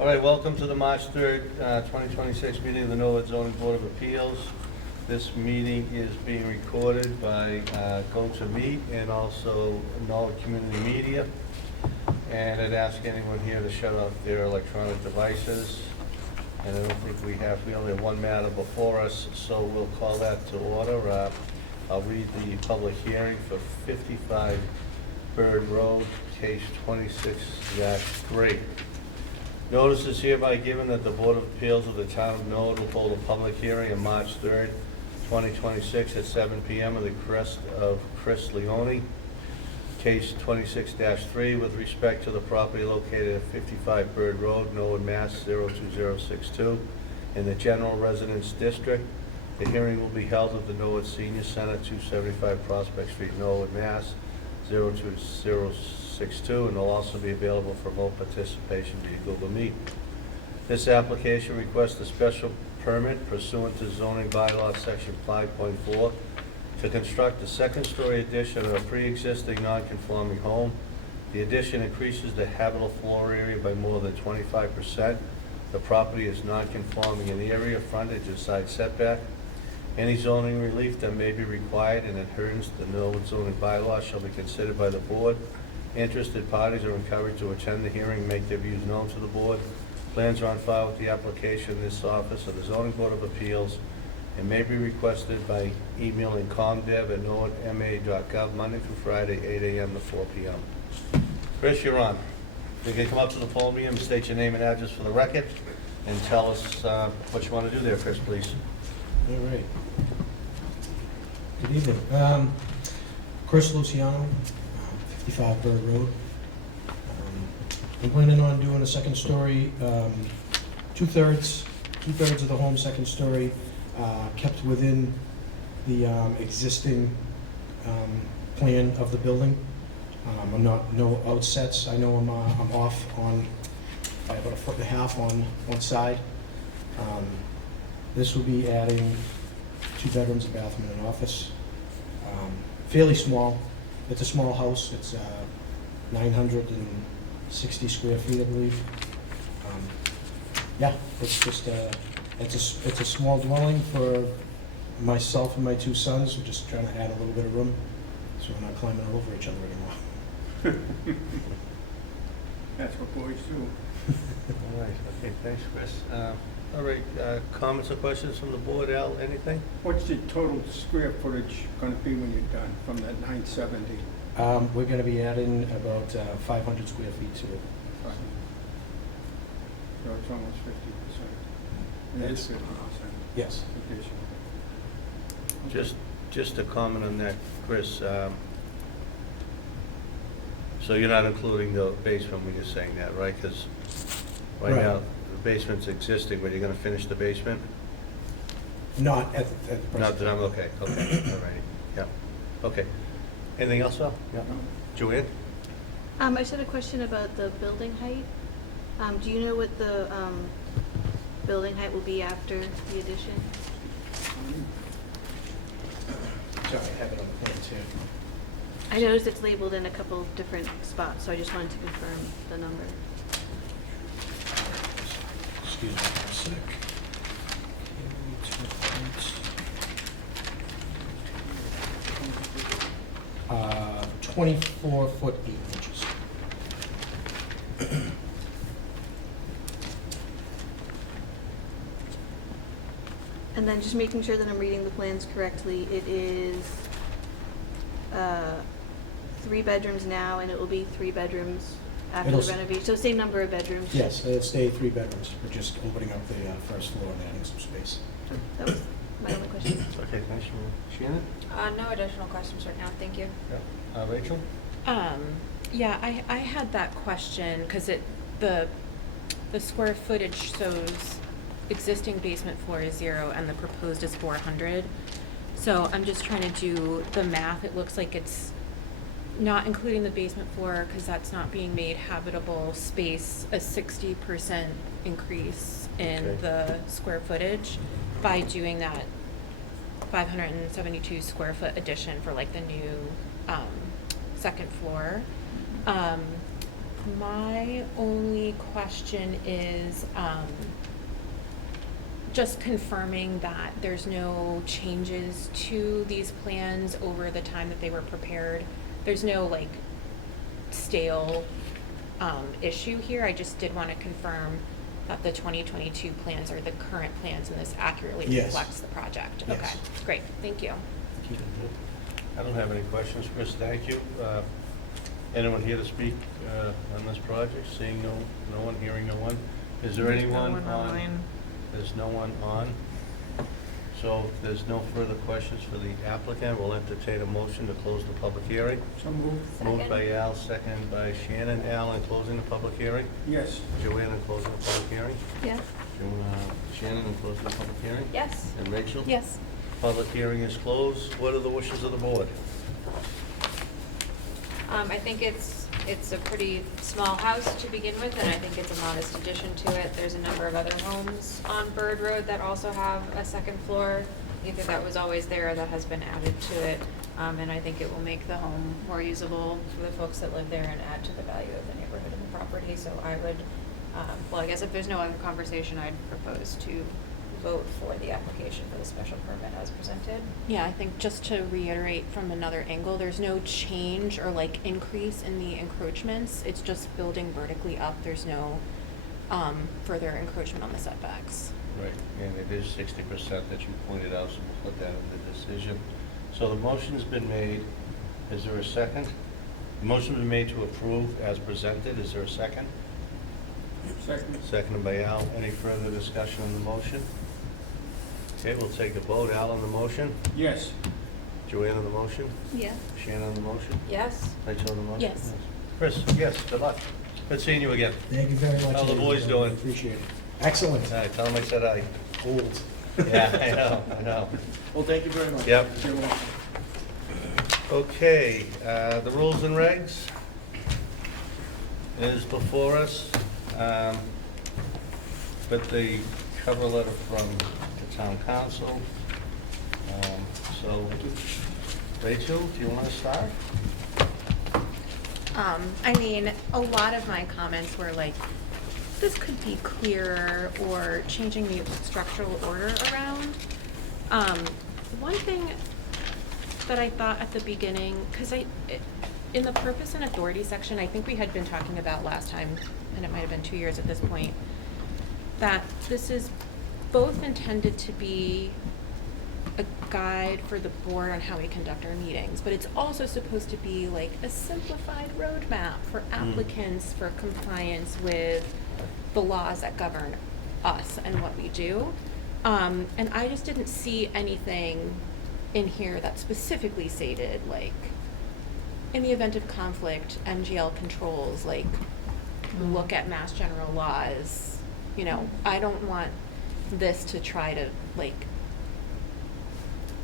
All right, welcome to the March 3rd, 2026 meeting of the Norwood Zoning Board of Appeals. This meeting is being recorded by GoToMeet and also Norwood Community Media. And I'd ask anyone here to shut off their electronic devices. And I don't think we only have one matter before us, so we'll call that to order. I'll read the public hearing for 55 Bird Road, case 26-3. Notice is hereby given that the Board of Appeals of the Town of Norwood will hold a public hearing on March 3rd, 2026 at 7 p.m. in the crest of Chris Leone, case 26-3, with respect to the property located at 55 Bird Road, Norwood, Mass. 02062, in the General Residence District. The hearing will be held at the Norwood Senior Center, 275 Prospect Street, Norwood, Mass. 02062, and will also be available for remote participation via Google Meet. This application requests a special permit pursuant to zoning bylaw section 5.4 to construct a second-story addition of a pre-existing non-conforming home. The addition increases the habitable floor area by more than 25%. The property is non-conforming in area, frontage, and side setback. Any zoning relief that may be required in adherence to the Norwood zoning bylaw shall be considered by the board. Interested parties are encouraged to attend the hearing and make their views known to the board. Plans are on file with the application in this office of the Zoning Board of Appeals and may be requested by emailing comdev@norwoodma.gov Monday through Friday, 8 a.m. to 4 p.m. Chris, you're on. You can come up to the podium, state your name and address for the record, and tell us what you want to do there, Chris, please. All right. Good evening. Chris Luciano, 55 Bird Road. I'm planning on doing a second story, two-thirds of the home, second story, kept within the existing plan of the building. I'm not, no outsets. I know I'm off on by about 1.5 feet on one side. This will be adding 2 bedrooms, a bathroom, and an office. Fairly small. It's a small house. It's 960 square feet, I believe. Yeah, it's just it's a small dwelling for myself and my 2 sons. We're just trying to add a little bit of room so we're not climbing over each other anymore. That's what boys do. All right, okay, thanks, Chris. All right, comments or questions from the board, Al, anything? What's the total square footage going to be when you're done from that 970? We're going to be adding about 500 square feet to it. So it's almost 50%. It is 50%. Yes. Addition. Just a comment on that, Chris. So you're not including the basement when you're saying that, right? Because right now, the basement's existing, but you're going to finish the basement? Not at the present. Not that I'm, okay, all right, yeah, okay. Anything else, Al? Yeah. Joanne? I just had a question about the building height. Do you know what the building height will be after the addition? Sorry, I have it on the plan too. I noticed it's labeled in a couple different spots, so I just wanted to confirm the number. Excuse me for a sec. 24 foot 8 inches. And then just making sure that I'm reading the plans correctly, it is 3 bedrooms now, and it will be 3 bedrooms after the renovation. So same number of bedrooms? Yes, it'll stay 3 bedrooms. We're just opening up the first floor and adding some space. That was my only question. Okay, thanks, Shannon? No additional questions right now, thank you. Yeah. Rachel? Yeah, I had that question because the square footage shows existing basement floor is 0 and the proposed is 400. So I'm just trying to do the math. It looks like it's not including the basement floor, because that's not being made habitable space, a 60% increase in Okay. the square footage by doing that 572 square foot addition for like the new second floor. My only question is just confirming that there's no changes to these plans over the time that they were prepared. There's no like stale issue here. I just did want to confirm that the 2022 plans are the current plans and this accurately Yes. reflects the project. Yes. Okay, great, thank you. I don't have any questions, Chris, thank you. Anyone here to speak on this project? Seeing no one, hearing no one? Is there anyone on? There's no one on. So if there's no further questions for the applicant, we'll entertain a motion to close the public hearing. So moved. Moved by Al, second by Shannon. Al, in closing the public hearing? Yes. Joanne, in closing the public hearing? Yes. Shannon, in closing the public hearing? Yes. And Rachel? Yes. Public hearing is closed. What are the wishes of the board? I think it's a pretty small house to begin with, and I think it's a modest addition to it. There's a number of other homes on Bird Road that also have a second floor. Either that was always there or that has been added to it. And I think it will make the home more usable for the folks that live there and add to the value of the neighborhood and the property. So I would, well, I guess if there's no other conversation, I'd propose to vote for the application for the special permit as presented. Yeah, I think just to reiterate from another angle, there's no change or like increase in the encroachments. It's just building vertically up. There's no further encroachment on the setbacks. Right, and it is 60% that you pointed out, so we'll put that in the decision. So the motion's been made. Is there a second? The motion's been made to approve as presented. Is there a second? Second. Seconded by Al. Any further discussion on the motion? Okay, we'll take a vote. Al on the motion? Yes. Joanne on the motion? Yes. Shannon on the motion? Yes? Rachel on the motion? Yes. Chris, yes, good luck. Good seeing you again. Thank you very much. How the ladies boys and doing? gentlemen. Appreciate it. Excellent. All right, tell them I said aye. Old. Yeah, I know. Well, thank you very much. Yep. You're welcome. Okay, the rules and regs is before us. But the cover letter from the town council. So, Rachel, do you want to start? I mean, a lot of my comments were like, this could be clearer or changing the structural order around. One thing that I thought at the beginning, because in the purpose and authority section, I think we had been talking about last time, and it might have been 2 years at this point, that this is both intended to be a guide for the board on how we conduct our meetings, but it's also supposed to be like a simplified roadmap for applicants for compliance with the laws that govern us and what we do. And I just didn't see anything in here that specifically stated, like, in the event of conflict, MGL controls, like, look at Mass General laws. You know, I don't want this to try to, like,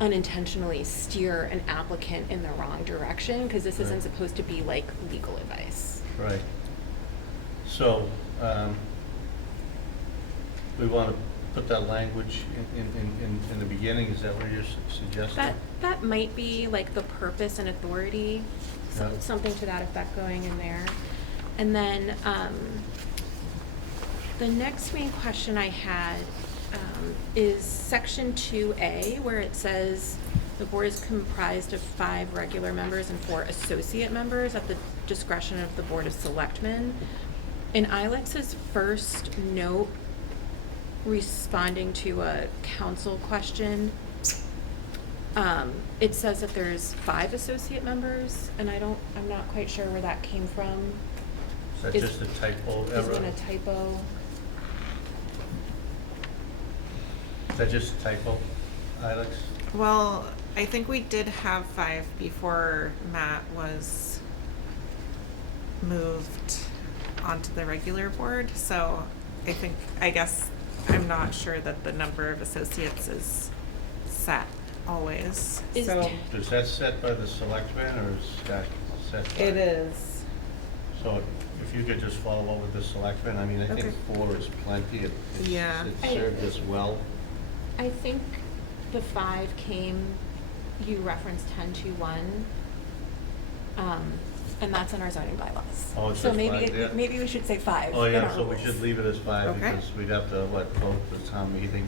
unintentionally steer an applicant in the wrong direction, because this isn't Right. supposed to be like legal advice. Right. So, we want to put that language in the beginning, is that what you're suggesting? That might be like the purpose and authority, Yeah. something to that effect going in there. And then, the next main question I had, is section 2A, where it says the board is comprised of 5 regular members and 4 associate members at the discretion of the Board of Selectmen. In Ilex's first note responding to a council question, it says that there's 5 associate members, and I'm not quite sure where that came from. Is that just a typo Is it error? a typo? Is that just a typo, Alex? Well, I think we did have 5 before Matt was moved onto the regular board, so I guess I'm not sure that the number of associates is set. always. Is So Is that set by the selectmen or is that set by? it is. So if you could just follow up with the selectmen, I mean, I think Okay. 4 is plenty. Yeah. It served us well. I think the 5 came, you referenced 10.2.1, and that's in our zoning bylaws. Oh, it So says maybe, 5 there? maybe we should say 5 Oh, in yeah, our so we rules. should leave it as 5 Okay. because we'd have to, vote the town meeting.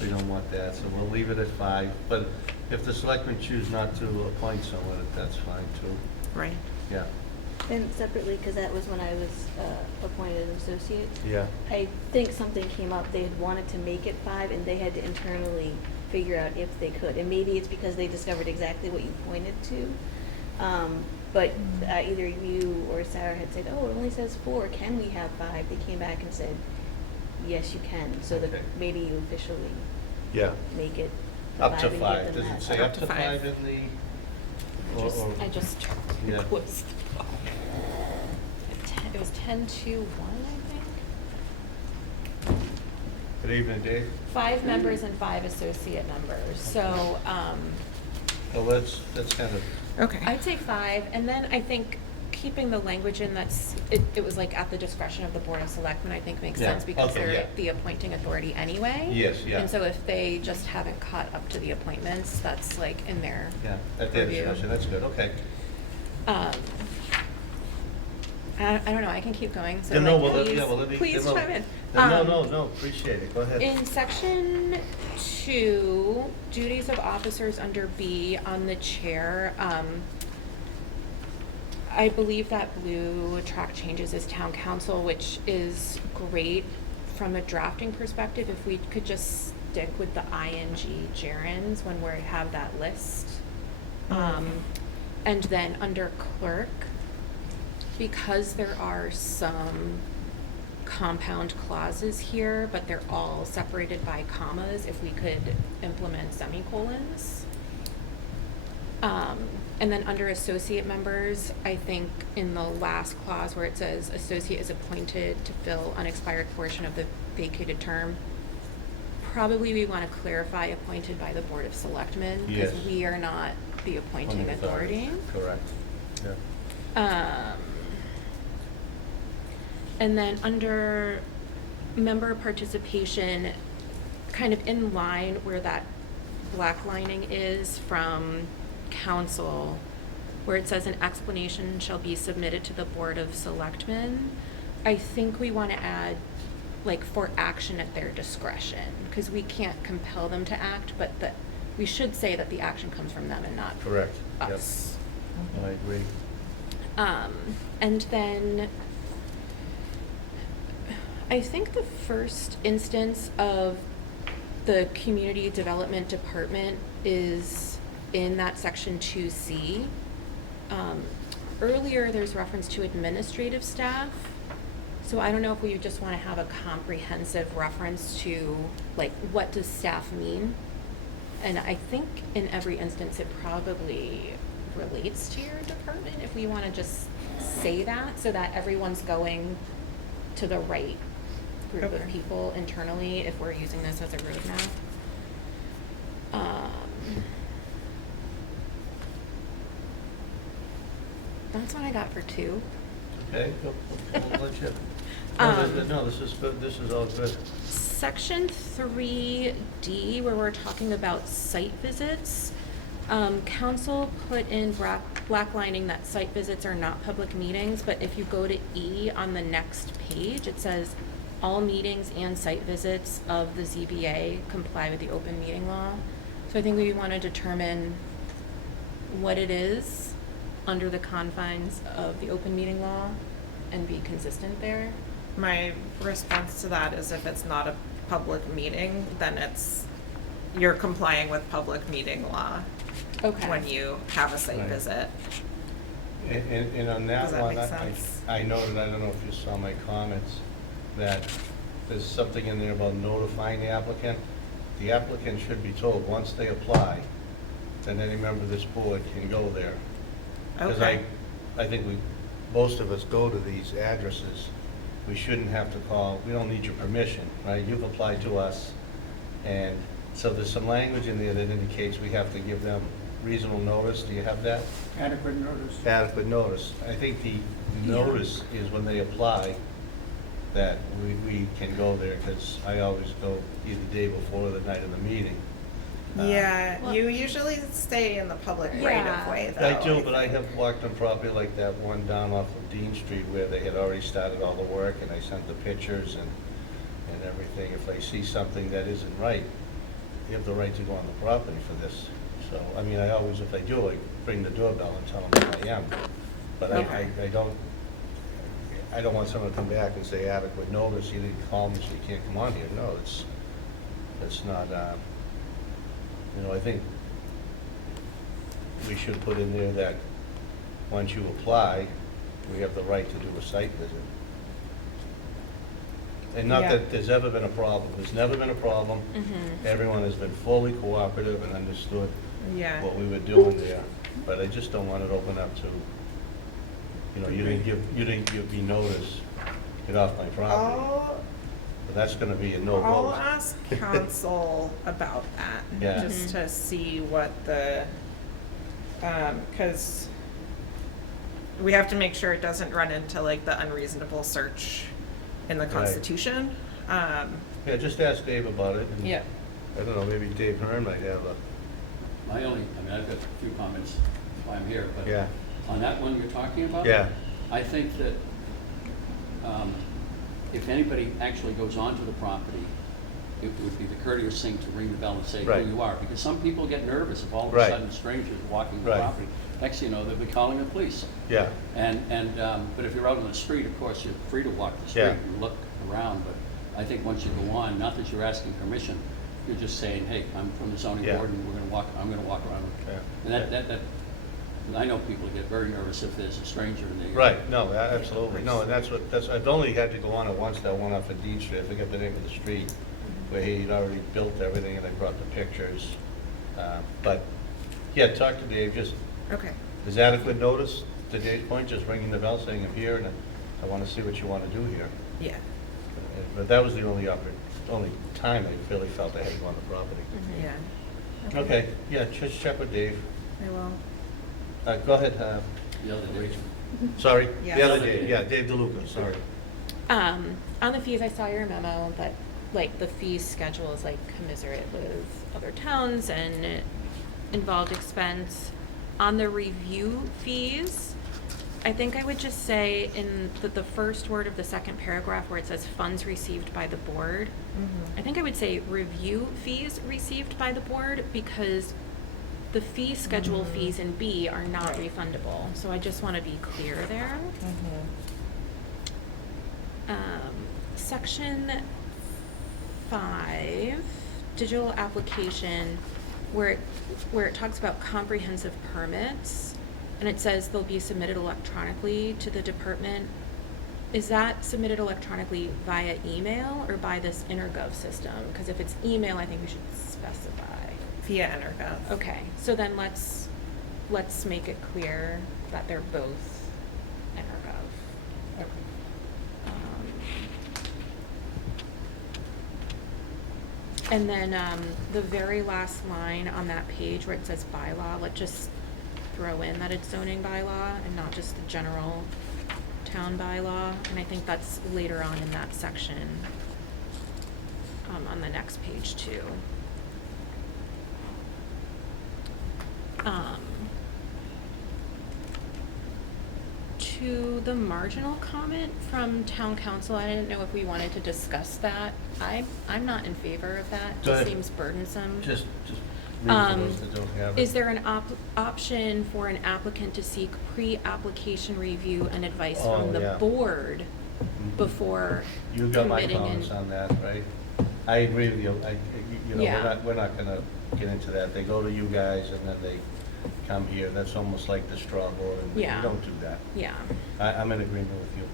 We don't want that, so we'll leave it at 5. But if the selectmen choose not to appoint someone, that's fine too. Right. Yeah. And separately, because that was when I was appointed an associate, Yeah. I think something came up, they had wanted to make it 5, and they had to internally figure out if they could. And maybe it's because they discovered exactly what you pointed to. But either you or Sarah had said, oh, it only says 4, can we have 5? They came back and said, yes, you can. So that Okay. maybe you officially Yeah. make it Up to and give 5. them Does that. it say Up up to to 5 5. in the? I just Yeah. it was it was 10.2.1, I think. Good evening, Dave. 5 members and 5 associate members. So Well, that's kind of, Okay. I'd say 5, and then I think keeping the language in that's, it was like at the discretion of the Board of Selectmen, I think makes Yeah, sense because okay, they're yeah. the appointing authority anyway. Yes, yeah. And so if they just haven't caught up to the appointments, that's like in their yeah, at their review. discretion, that's good, okay. I don't know, I can keep going, so Yeah, no, like, well, please, let me. please no, chime in. No, appreciate it, go ahead. In section 2, duties of officers under B on the chair, I believe that blue track changes as town council, which is great from a drafting perspective. If we could just stick with the ing gerunds when we have that list. And then under clerk, because there are some compound clauses here, but they're all separated by commas, if we could implement semicolons. And then under associate members, I think in the last clause where it says associate is appointed to fill unexpired portion of the vacated term, probably we want to clarify appointed by the Board of Selectmen, because Yes. we are not the appointing authority. Correct, yeah. And then under member participation, kind of in line where that black lining is from council, where it says an explanation shall be submitted to the Board of Selectmen, I think we want to add like for action at their discretion, because we can't compel them to act, but we should say that the action comes from them and not Correct, yep. us. I agree. And then I think the first instance of the community development department is in that section 2C. Earlier, there's reference to administrative staff. So I don't know if we just want to have a comprehensive reference to, like, what does staff mean? And I think in every instance, it probably relates to your department, if we want to just say that, so that everyone's going to the right group of Okay. people internally, if we're using this as a roadmap. That's what I got for 2. Okay, I'll let you. Um, No, this is good, this is all good. Section 3D, where we're talking about site visits, council put in blacklining that site visits are not public meetings, but if you go to E on the next page, it says all meetings and site visits of the ZBA comply with the open meeting law. So I think we want to determine what it is under the confines of the open meeting law and be consistent there. My response to that is if it's not a public meeting, then you're complying with public meeting law Okay. when you have a site Right. visit. And on that Does that one, make sense? I noted, I don't know if you saw my comments, that there's something in there about notifying the applicant. The applicant should be told, once they apply, then any member of this board can go there. Because Okay. I think most of us go to these addresses, we shouldn't have to call, we don't need your permission, right? You've applied to us, and So there's some language in there that indicates we have to give them reasonable notice. Do you have that? Adequate notice. Adequate notice. I think the notice is when they apply, that we can go there, because I always go either day before or the night of the meeting. Yeah, Well- you usually stay in the public right of Yeah. way though. I do, but I have walked on property like that one down off of Dean Street where they had already started all the work, and I sent the pictures and everything. If I see something that isn't right, you have the right to go on the property for this. So, I mean, I always, if I do, I bring the doorbell and tell them who I am. But Okay. I don't want someone to come back and say adequate notice, you didn't call me, so you can't come on here. No, it's not, you know, I think we should put in there that once you apply, we have the right to do a site visit. And not Yeah. that there's ever been a problem. There's never been a problem. Mhm. Everyone has been fully cooperative and understood Yeah. what we were doing there. But I just don't want it open up to, you know, you didn't give me notice, get off my property. But that's gonna be a no I'll vote. ask council about that. Yeah. Just to see what the, cause we have to make sure it doesn't run into like the unreasonable search in the Right. Constitution. Yeah, just ask Dave about it. And Yeah. I don't know, maybe Dave Hearn might have a, My only, I mean, I've got a few comments, that's why I'm here, but yeah, on that one you're talking about? yeah, I think that if anybody actually goes onto the property, it would be the courteous thing to ring the bell and say Right. who you are, because some people get nervous if all of a Right. sudden strangers walking the Right. property. Next thing you know, they'll be calling the police. yeah, But if you're out on the street, of course, you're free to walk the street Yeah. and look around, but I think once you go on, not that you're asking permission, you're just saying, hey, I'm from the zoning Yeah. board and I'm gonna walk around. yeah. And that, I know people get very nervous if there's a stranger and they. Right, no, absolutely, no, and I've only had to go on it once, that one off of Dean Street, I forget the name of the street, where he'd already built everything and I brought the pictures. But, yeah, talk to Dave, just, Okay. is adequate notice, to Dave's point, just ringing the bell saying I'm here and I want to see what you want to do here. Yeah. But that was the only time I really felt I had to go on the property. Yeah. Okay, yeah, just check with Dave. I will. Go ahead, The other day. sorry, Yeah. the other Dave, yeah, Dave DeLuca, sorry. On the fees, I saw your memo that, like, the fee schedule is, like, commiserate with other towns and involved expense. On the review fees, I think I would just say in the first word of the second paragraph where it says funds received by the board, I think I would say review fees received by the board, because the fee schedule fees in B are not refundable. So I just want to be clear there. Section 5, digital application, where it talks about comprehensive permits, and it says they'll be submitted electronically to the department. Is that submitted electronically via email or by this InterGov system? Because if it's email, I think we should specify. Via Energov. Okay, so then let's make it clear that they're both InterGov. Okay. And then the very last line on that page where it says bylaw, let's just throw in that it's zoning bylaw and not just the general town bylaw. And I think that's later on in that section, on the next page too. To the marginal comment from town council, I didn't know if we wanted to discuss that. I'm not in favor of that. Go It ahead. seems burdensome. Just read for those that don't have it. Is there an option for an applicant to seek pre-application review and advice Oh, from the yeah. board Mhm. before You got my committing comments and- on that, right? I agree with you. You know, Yeah. we're not gonna get into that. They go to you guys and then they come here. That's almost like the straw board, and we Yeah. don't do that. Yeah. I'm in agreement with you.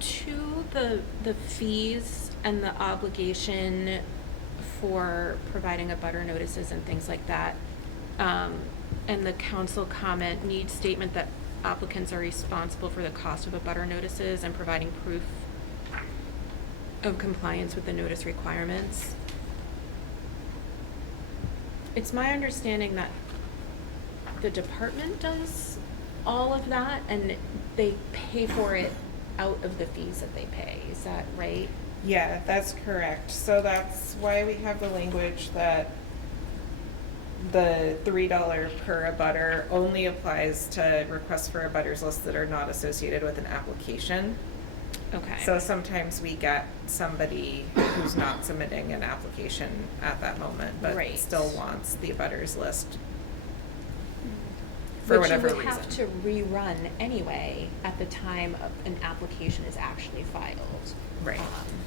To the fees and the obligation for providing abutter notices and things like that, and the council comment needs statement that applicants are responsible for the cost of abutter notices and providing proof of compliance with the notice requirements. It's my understanding that the department does all of that and they pay for it out of the fees that they pay. Is that right? Yeah, that's correct. So that's why we have the language that the $3 per abutter only applies to requests for abutters list that are not associated with an application. Okay. So sometimes we get somebody who's not submitting an application at that moment, but Right. still wants the abutters list for whatever reason. But you would have to rerun anyway at the time of an application is actually filed. Right.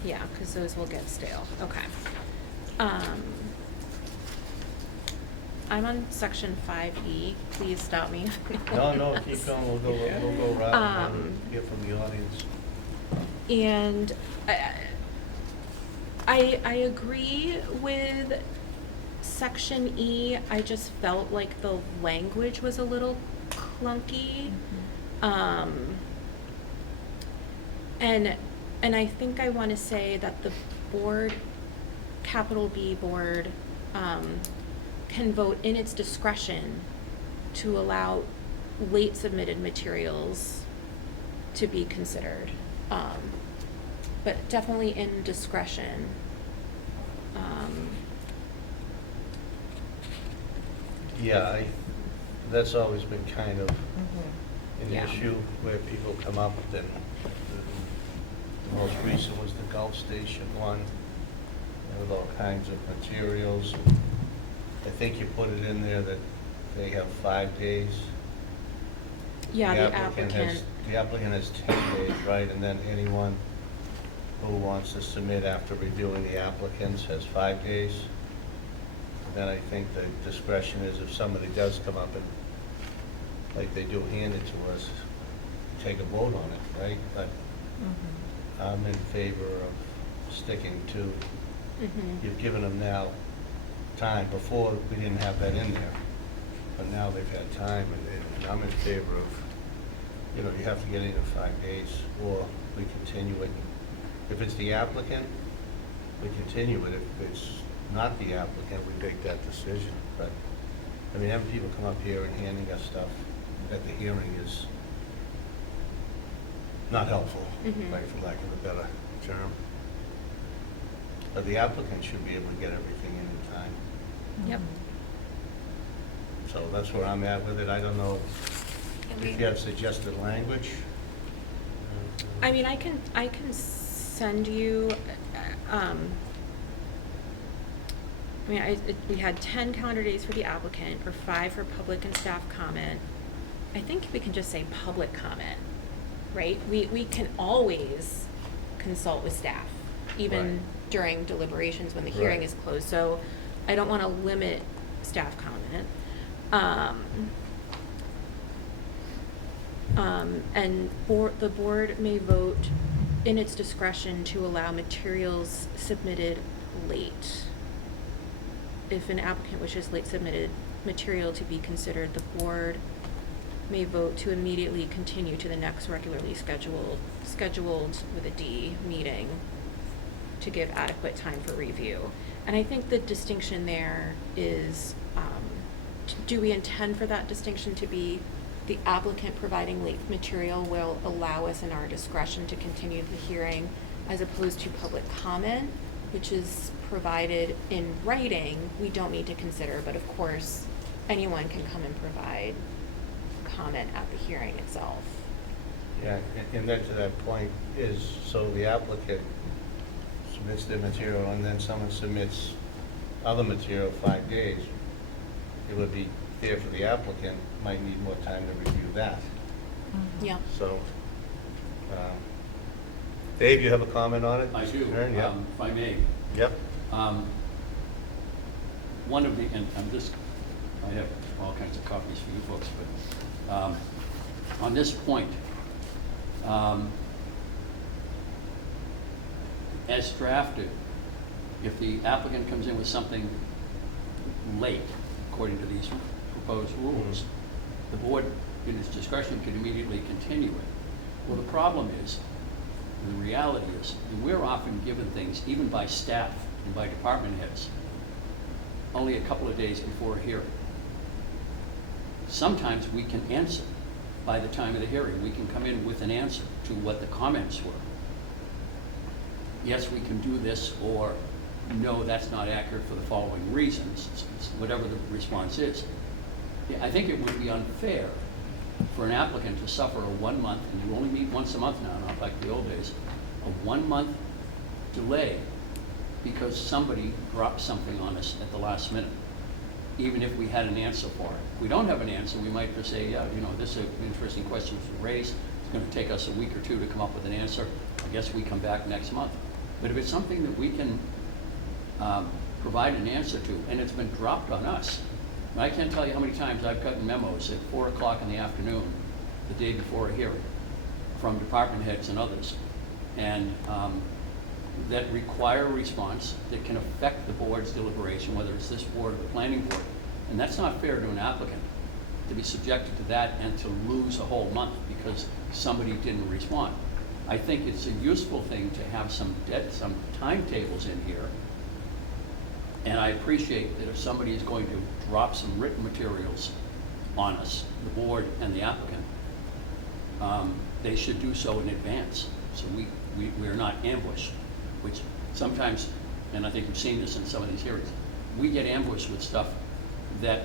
Yeah, because those will get stale. Okay. I'm on section 5E. Please stop me. No, keep going, we'll go right, Um, hear from the audience. And I agree with section E. I just felt like the language was a little clunky. And I think I want to say that the board, capital B board, can vote in its discretion to allow late submitted materials to be considered. But definitely in discretion. Yeah, that's always been kind of an Yeah. issue where people come up and the most recent was the Gulf Station one with all kinds of materials. I think you put it in there that they have 5 days. Yeah, the The applicant has 10 days, right, and then anyone who wants to submit after reviewing the applicants has 5 days. Then I think the discretion is if somebody does come up and, like they do hand it to us, take a vote on it, right? But I'm in favor of sticking to, you've given them now time. Before, we didn't have that in there, but now they've had time, and I'm in favor of, you know, you have to get in 5 days, or we continue it. If it's the applicant, we continue it. If it's not the applicant, we make that decision. But, I mean, having people come up here and handing us stuff at the hearing is not helpful, right, for lack of a better term. But the applicant should be able to get everything in time. Yep. So that's where I'm at with it. I don't know if you have suggested language. I mean, I can send you, we had 10 calendar days for the applicant, or 5 for public and staff comment. I think we can just say public comment, right? We can always consult with staff, even Right. during deliberations when the hearing Right. is closed, so I don't wanna limit staff comment. And the board may vote in its discretion to allow materials submitted late. If an applicant wishes late submitted material to be considered, the board may vote to immediately continue to the next regularly scheduled with a D meeting to give adequate time for review. And I think the distinction there is, do we intend for that distinction to be the applicant providing late material will allow us in our discretion to continue the hearing, as opposed to public comment, which is provided in writing, we don't need to consider, but of course, anyone can come and provide comment at the hearing itself. Yeah, and then to that point is, so the applicant submits their material and then someone submits other material 5 days. It would be fair for the applicant, might need more time to review that. Yeah. So, Dave, you have a comment on it? I do, Aaron, yeah. if I may. Yep. One of the, and I have all kinds of copies for you folks, but on this point, as drafted, if the applicant comes in with something late, according to these proposed rules, the board in its discretion, can immediately continue it. Well, the problem is, and the reality is, that we're often given things, even by staff and by department heads, only a couple of days before a hearing. Sometimes we can answer by the time of the hearing. We can come in with an answer to what the comments were. Yes, we can do this, or no, that's not accurate for the following reasons, whatever the response is. Yeah, I think it would be unfair for an applicant to suffer a 1 month, and you only meet once a month now, not like the old days, a 1 month delay because somebody dropped something on us at the last minute, even if we had an answer for it. If we don't have an answer, we might just say, yeah, you know, this is an interesting question was raised. It's going to take us a week or two to come up with an answer. I guess we come back next month. But if it's something that we can provide an answer to, and it's been dropped on us, and I can't tell you how many times I've gotten memos at 4 o'clock in the afternoon, the day before a hearing, from department heads and others, and that require a response that can affect the board's deliberation, whether it's this board or the planning board. And that's not fair to an applicant, to be subjected to that and to lose a whole month because somebody didn't respond. I think it's a useful thing to have some timetables in here. And I appreciate that if somebody is going to drop some written materials on us, the board and the applicant, they should do so in advance, so we're not ambushed, which sometimes, and I think you've seen this in some of these hearings, we get ambushed with stuff that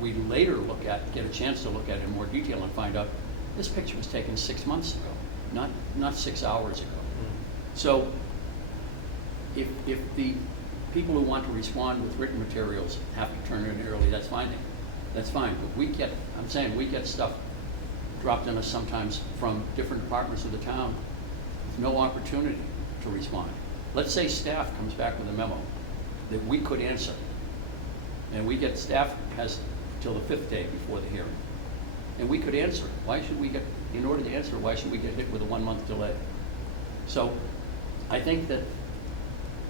we later look at, get a chance to look at in more detail and find out this picture was taken 6 months ago, not 6 hours ago. So if the people who want to respond with written materials have to turn in early, that's fine. That's fine, but we get stuff dropped on us sometimes from different departments of the town with no opportunity to respond. Let's say staff comes back with a memo that we could answer, and we get, staff has till the 5th day before the hearing, and we could answer it. Why should we get, in order to answer, why should we get hit with a 1 month delay? So I think that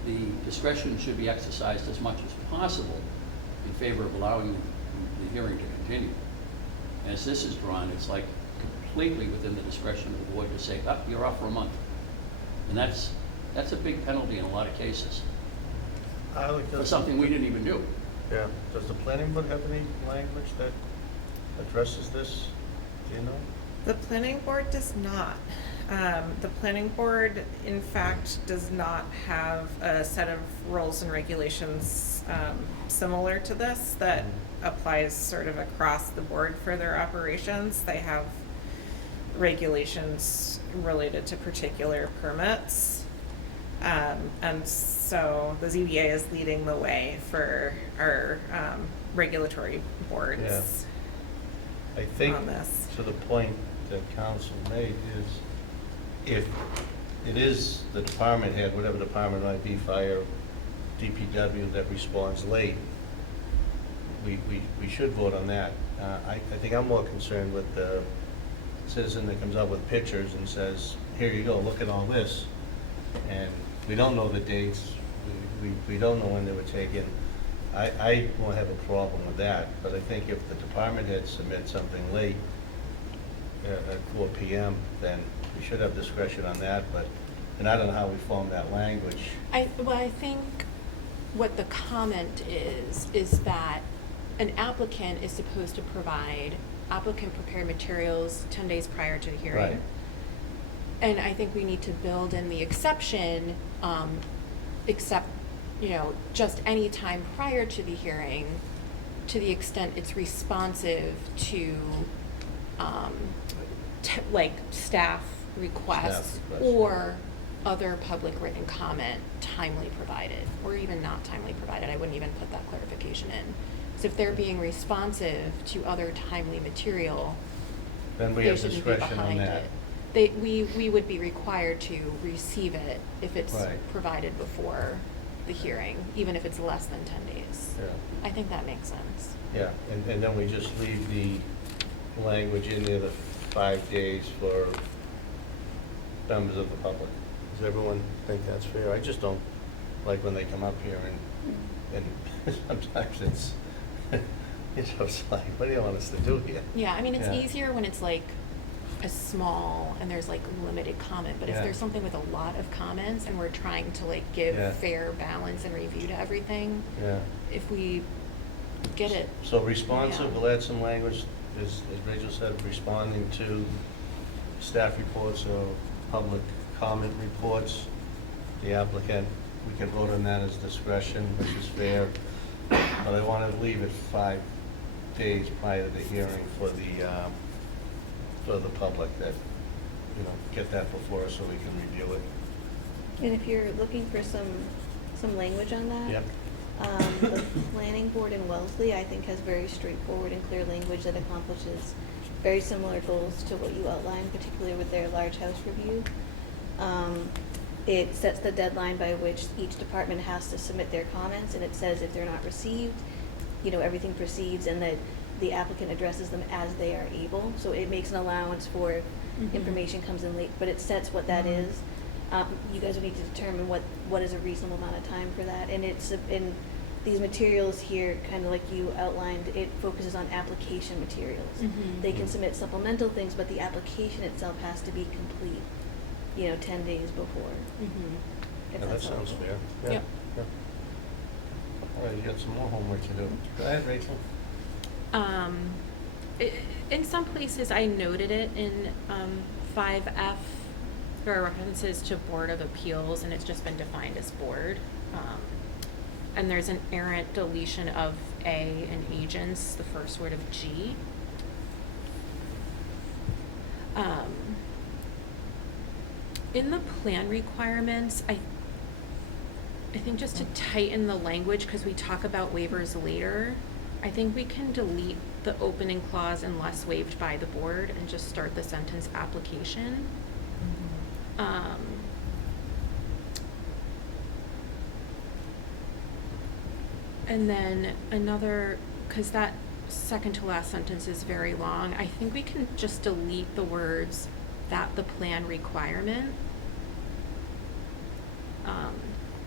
the discretion should be exercised as much as possible in favor of allowing the hearing to continue. As this is drawn, it's like completely within the discretion of the board to say, oh, you're off for a month. And that's a big penalty in a lot of cases for something we didn't even do. Yeah, does the planning board have any language that addresses this, do you know? The planning board does not. The planning board, in fact, does not have a set of rules and regulations similar to this that applies sort of across the board for their operations. They have regulations related to particular permits. And so the ZBA is leading the way for our regulatory boards I think, on this. to the point that council made, is if it is the department head, whatever department it might be, fire, DPW, that responds late, we should vote on that. I think I'm more concerned with the citizen that comes up with pictures and says, here you go, look at all this. And we don't know the dates, we don't know when they were taken. I won't have a problem with that, but I think if the department head submits something late at 4 p.m., then we should have discretion on that, and I don't know how we form that language. I think what the comment is that an applicant is supposed to provide applicant-prepared materials 10 days prior to the hearing. Right. And I think we need to build in the exception, except, just any time prior to the hearing, to the extent it's responsive to, staff requests or other public written comment timely provided, or even not timely provided. I wouldn't even put that clarification in. So if they're being responsive to other timely material, Then we they have shouldn't be discretion on behind that. it. We would be required to receive it if it's Right. provided before the hearing, even if it's less than 10 days. Yeah. I think that makes sense. Yeah, and then we just leave the language in there, the 5 days for members of the public. Does everyone think that's fair? I just don't like when they come up here and sometimes it's, You know, it's like, what do you want us to do here? Yeah, I mean, it's Yeah. easier when it's like a small and there's like limited comment, but if Yeah. there's something with a lot of comments and we're trying to like give Yeah. fair balance and review to everything, Yeah. if we get it, So responsive, Yeah. we'll add some language, as Rachel said, responding to staff reports or public comment reports. The applicant, we can vote on that as discretion, which is fair. But I want to leave it 5 days prior to the hearing for the public that, you know, get that before us so we can review it. And if you're looking for some language on that. Yep. The planning board in Wellesley, I think, has very straightforward and clear language that accomplishes very similar goals to what you outlined, particularly with their large house review. It sets the deadline by which each department has to submit their comments, and it says if they're not received, you know, everything proceeds, and that the applicant addresses them as they are able. So it makes an allowance for if Mhm. information comes in late, but it sets what that is. You guys would need to determine what is a reasonable amount of time for that. And it's, in these materials here, kind of like you outlined, it focuses on application materials. Mhm. They can submit supplemental things, but the application itself has to be complete, you know, 10 days before. Mhm. if Yeah, that that's sounds helpful. fair. Yeah, Yep. yeah. All right, you got some more homework to do. Go ahead, Rachel. In some places, I noted it in 5F, there are references to Board of Appeals, and it's just been defined as board. And there's an errant deletion of A in agents, the first word of G. In the plan requirements, I think just to tighten the language, because we talk about waivers later, I think we can delete the opening clause unless waived by the board and just start the sentence application. And then another, because that second to last sentence is very long, I think we can just delete the words "that the plan requirement."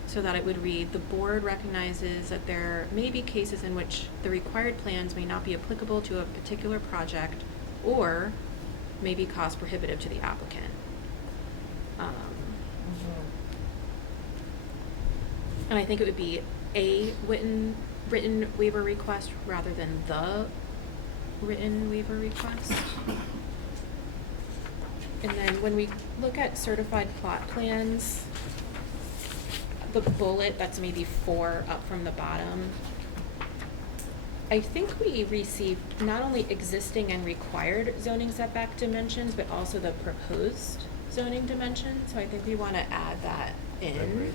So that it would read, "The board recognizes that there may be cases in which the required plans may not be applicable to a particular project or may be cost prohibitive to the applicant." And I think it would be a written waiver request rather than the written waiver request. And then when we look at certified plot plans, the bullet that's maybe 4 up from the bottom, I think we received not only existing and required zoning setback dimensions, but also the proposed zoning dimensions. So I think we want to add that in. I agree,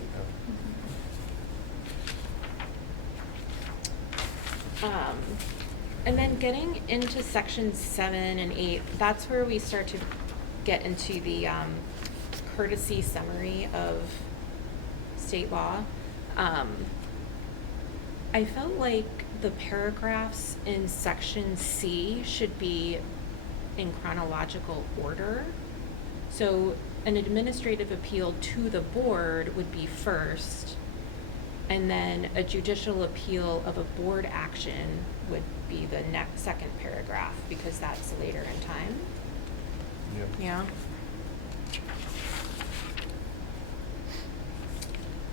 And then getting into sections 7 and 8, that's where we start to get into the courtesy summary of state law. I felt like the paragraphs in section C should be in chronological order. So an administrative appeal to the board would be first, and then a judicial appeal of a board action would be the second paragraph, because that's later in time. Yep. Yeah.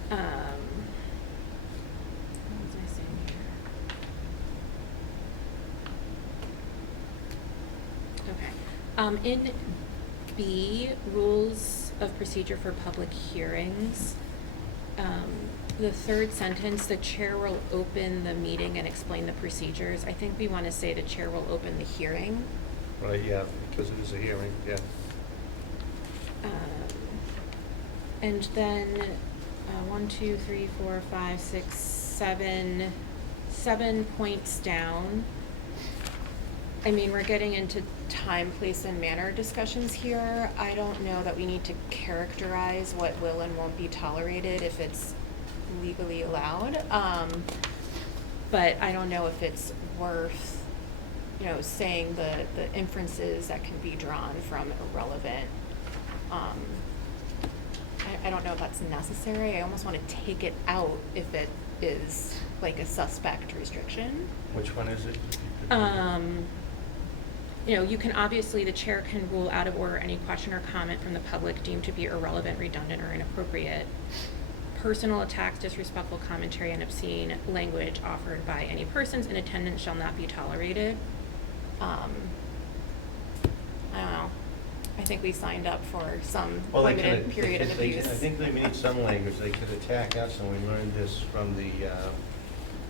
What was I saying here? Okay. In B, rules of procedure for public hearings, the third sentence, the chair will open the meeting and explain the procedures. I think we want to say the chair will open the hearing. Right, yeah, because it is a hearing, yeah. And then 1, 2, 3, 4, 5, 6, 7, 7 points down. I mean, we're getting into time, place, and manner discussions here. I don't know that we need to characterize what will and won't be tolerated if it's legally allowed. But I don't know if it's worth, saying the inferences that can be drawn from irrelevant. I don't know if that's necessary. I almost want to take it out if it is like a suspect restriction. Which one is it? You know, you can obviously, the chair can rule out of order any question or comment from the public deemed to be irrelevant, redundant, or inappropriate. Personal attacks, disrespectful commentary, and obscene language offered by any persons in attendance shall not be tolerated. I don't know. I think we signed up for some Well, they limited could- period of they could- abuse. I think they need some language, they could attack us, and we learned this from the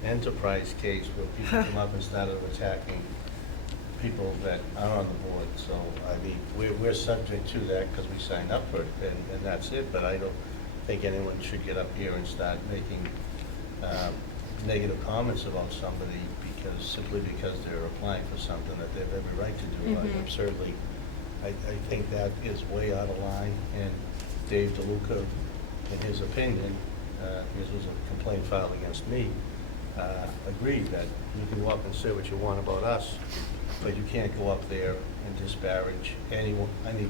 Enterprise case, where people come up and started attacking people that are on the board, so, I mean, we're subject to that because we signed up for it, and that's it, but I don't think anyone should get up here and start making negative comments about somebody simply because they're applying for something that they have every right to do. Mhm. Absurdly, I think that is way out of line, and Dave DeLuca, in his opinion, this was a complaint filed against me, agreed that you can go up and say what you want about us, but you can't go up there and disparage any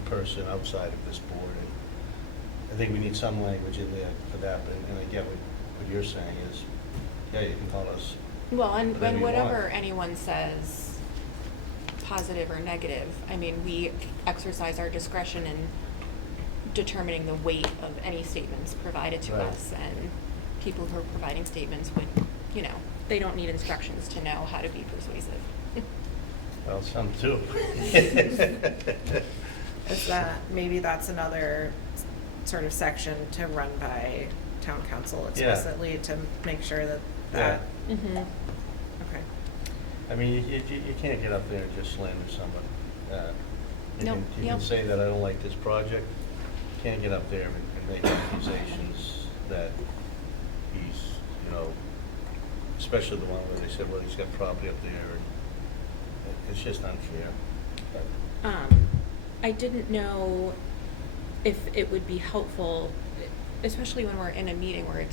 person outside of this board. And I think we need some language in there for that, and I get what you're saying is, yeah, you can call us. Well, and whatever you want. whatever anyone says, positive or negative, I mean, we exercise our discretion in determining the weight of any statements provided to Right. us, and people who are providing statements would, you know, they don't need instructions to know how to be persuasive. Well, some do. Is that, maybe that's another sort of section to run by town council Yeah. explicitly to make sure that that, Mm-hmm. okay. I mean, you can't get up there and just slander someone. No, You yep. can say that I don't like this project. You can't get up there and make accusations that he's, you know, especially the one where they said, well, he's got property up there, and it's just unfair. But I didn't know if it would be helpful, especially when we're in a meeting where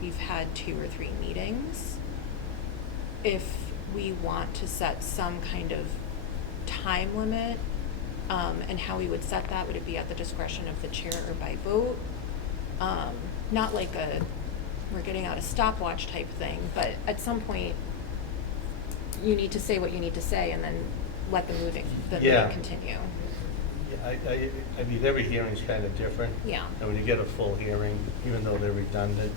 we've had 2 or 3 meetings, if we want to set some kind of time limit, and how we would set that. Would it be at the discretion of the chair or by vote? Not like we're getting out a stopwatch type thing, but at some point, you need to say what you need to say and then let the meeting Yeah. continue. Yeah, I mean, every hearing's kind of different. Yeah. And when you get a full hearing, even though they're redundant,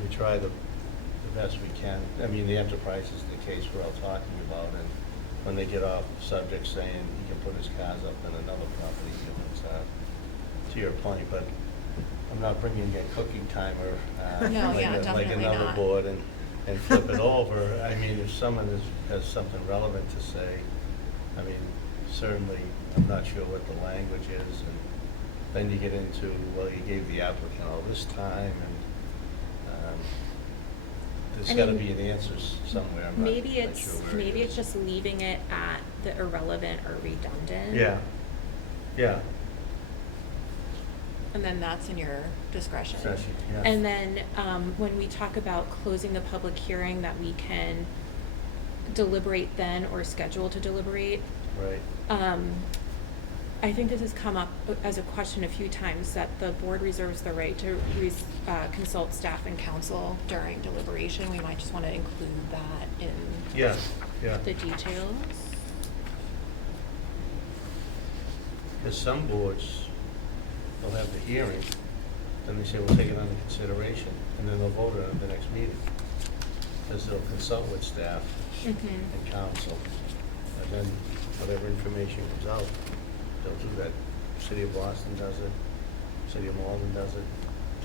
we try the best we can. I mean, the Enterprise is the case we're all talking about, and when they get off subject saying he can put his cars up in another property, it's, to your point, but I'm not bringing a cooking timer, No, yeah, like definitely another not. board and flip it over. I mean, if someone has something relevant to say, I mean, certainly, I'm not sure what the language is, and then you get into, well, you gave the applicant all this time, and there's I gotta mean, be an answer somewhere. I'm not Maybe quite it's sure where it maybe is. it's just leaving it at the irrelevant or redundant. Yeah, yeah. And then that's in your discretion. Discretion, yeah. And then when we talk about closing the public hearing, that we can deliberate then or schedule to deliberate. Right. I think this has come up as a question a few times, that the board reserves the right to consult staff and council during deliberation. We might just want to include that in Yeah, yeah. the details. Because some boards, they'll have the hearing, then they say, we'll take it under consideration, and then they'll vote on it at the next meeting. Because they'll consult with staff and council, and then whatever information comes out, they'll do that. City of Boston does it, City of Malden does it,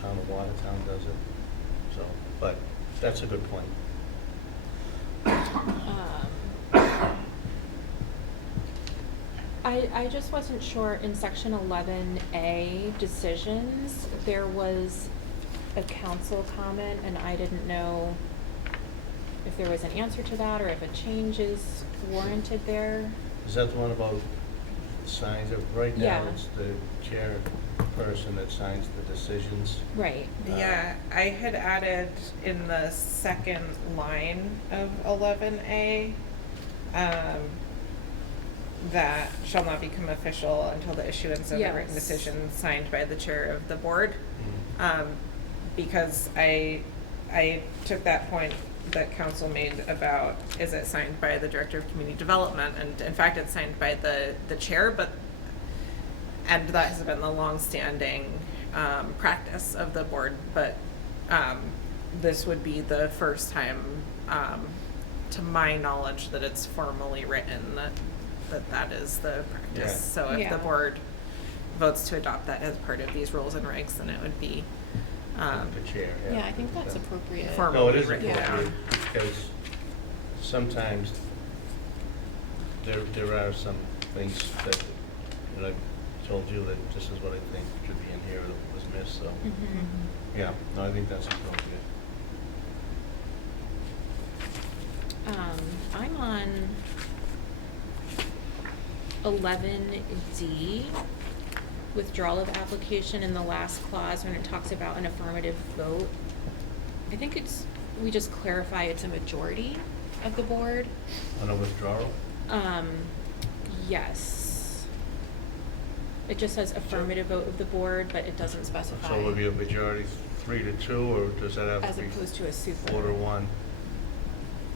Town of Watertown does it. So, but that's a good point. I just wasn't sure, in section 11A, decisions, there was a council comment, and I didn't know if there was an answer to that, or if a change is warranted there. Is that the one about signs? Right now, Yeah. it's the chairperson that signs the decisions. Right. Yeah, I had added in the second line of 11A, that shall not become official until the issuance of a written Yes. decision signed by the chair of the board. Mhm. Because I I took that point that council made about, is it signed by the director of community development? And in fact, it's signed by the chair, and that has been the longstanding practice of the board, but this would be the first time, to my knowledge, that it's formally written that is the practice. Yeah. So if Yeah. the board votes to adopt that as part of these rules and regs, then it would be The chair, yeah. Yeah, I think that's appropriate. Form- No, it is Formally written appropriate, down. because sometimes there are some things that I told you that this is what I think should be in here that was missed, so, Mhm. yeah, no, I think that's appropriate. I'm on 11D, withdrawal of application in the last clause when it talks about an affirmative vote. I think we just clarify it's a majority of the board. On a withdrawal? Yes. It just says affirmative vote of the board, but it doesn't specify. So it would be a majority 3-2, or does that have As to be opposed to a super. 4-1?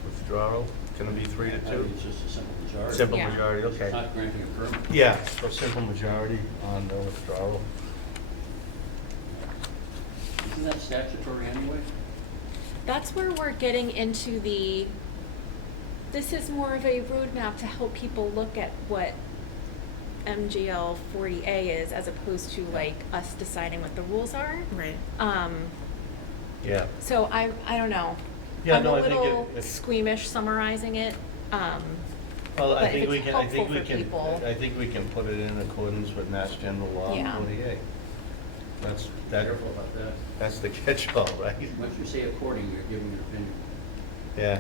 Withdrawal, can it be 3-2? It's just a simple majority. Simple Yeah. majority, It's okay. not granting a permit. Yeah, so simple majority on the withdrawal. Isn't that statutory anyway? That's where we're getting into this is more of a roadmap to help people look at what MGL 40A is, as opposed to like us deciding what the rules are. right. Yeah. So I don't know. Yeah, I'm no, a I think little it- squeamish summarizing it. Well, But I if think we it's can, I think helpful we for can, people- I think we can put it in accordance with Mass General Law Yeah. 48. That's, Careful about that. that's the catch-all, right? Once you say according, you're giving an opinion. Yeah,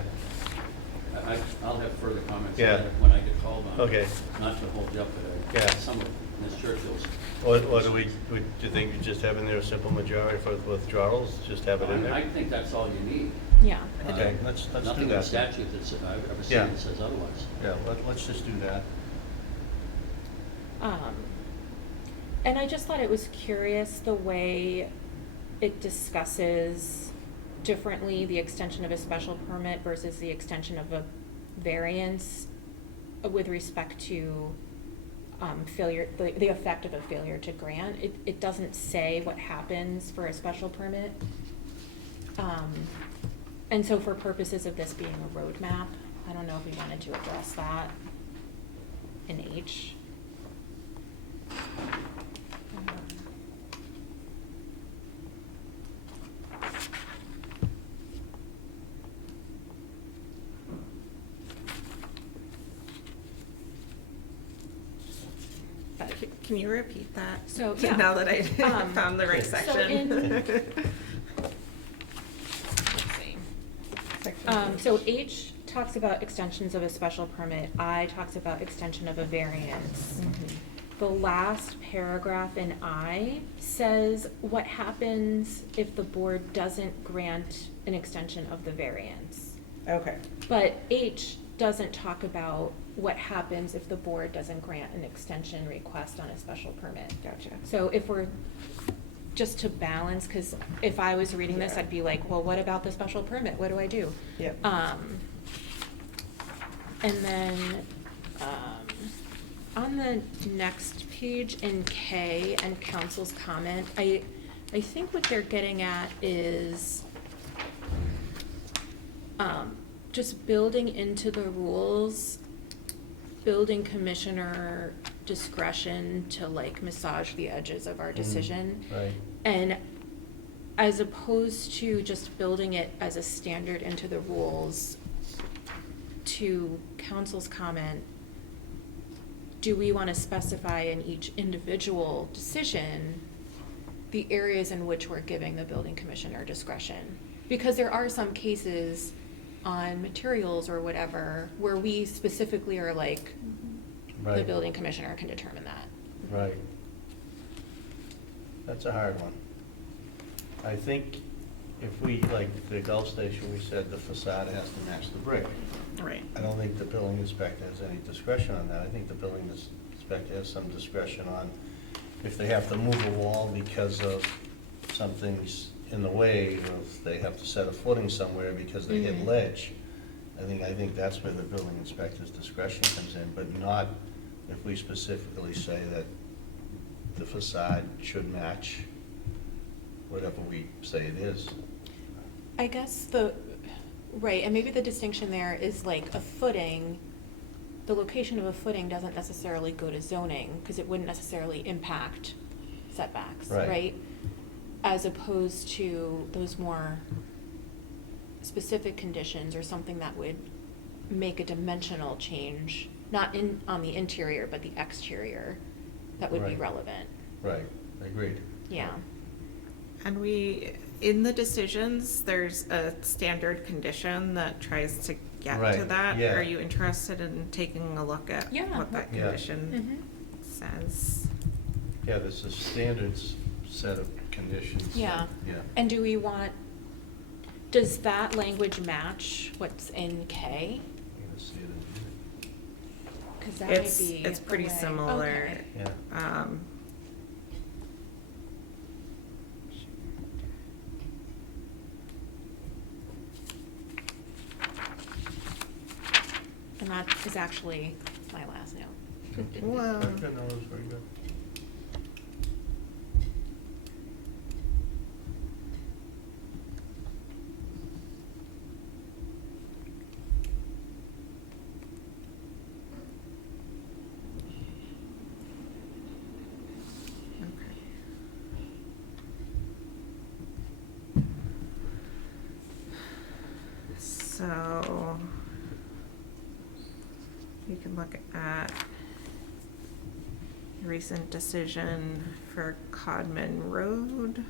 I'll have further comments on Yeah. that when I get called on. Okay. Not to hold you up, but Yeah. some of Ms. Churchill's. or do you think you just have in there a simple majority for withdrawals, just have it in I there? think that's all you need. Yeah. Okay, let's do Nothing in the that. statute that's, I've ever seen Yeah. that says otherwise. Yeah, let's just do that. And I just thought it was curious the way it discusses differently the extension of a special permit versus the extension of a variance with respect to failure, the effect of a failure to grant. It doesn't say what happens for a special permit. And so for purposes of this being a roadmap, I don't know if we wanted to address that in H. Can you repeat that? So, yeah. Now that I found the right So section. Let's see. Section So H talks about extensions of a special permit. I talks about extension of a variance. The last paragraph in I says what happens if the board doesn't grant an extension of the variance. Okay. But H doesn't talk about what happens if the board doesn't grant an extension request on a special permit. Gotcha. So if we're, just to balance, because if I was reading this, Yeah. I'd be like, well, what about the special permit? What do I do? Yep. And then, on the next page in K and council's comment, I think what they're getting at is, just building into the rules, building commissioner discretion to like massage the edges of our decision. Right. And as opposed to just building it as a standard into the rules, to council's comment, do we want to specify in each individual decision the areas in which we're giving the building commissioner discretion? Because there are some cases on materials or whatever where we specifically are like, the Right. building commissioner can determine that. Right. That's a hard one. I think if we, like the Gulf Station, we said the facade has to match the brick. Right. I don't think the building inspector has any discretion on that. I think the building inspector has some discretion on if they have to move a wall because of something's in the way, or if they have to set a footing somewhere because they hit Mhm. ledge. I think that's where the building inspector's discretion comes in, but not if we specifically say that the facade should match whatever we say it is. I guess right, and maybe the distinction there is like a footing, the location of a footing doesn't necessarily go to zoning, because it wouldn't necessarily impact setbacks, Right. right? As opposed to those more specific conditions or something that would make a dimensional change, not on the interior, but the exterior, that would be Right. relevant. Right, agreed. Yeah. And in the decisions, there's a standard condition that tries to get to Right, that. yeah. Are you interested in taking a look at Yeah. what that Yeah. condition Mhm. says? Yeah, there's a standards set of conditions. Yeah. Yeah. And does that language match what's in K? You can see it in Because that It's might be the pretty way. similar. Okay. here. Yeah. And that is actually my last note. Well- Good, no, it was very good. So, you can look at recent decision for Codman Road.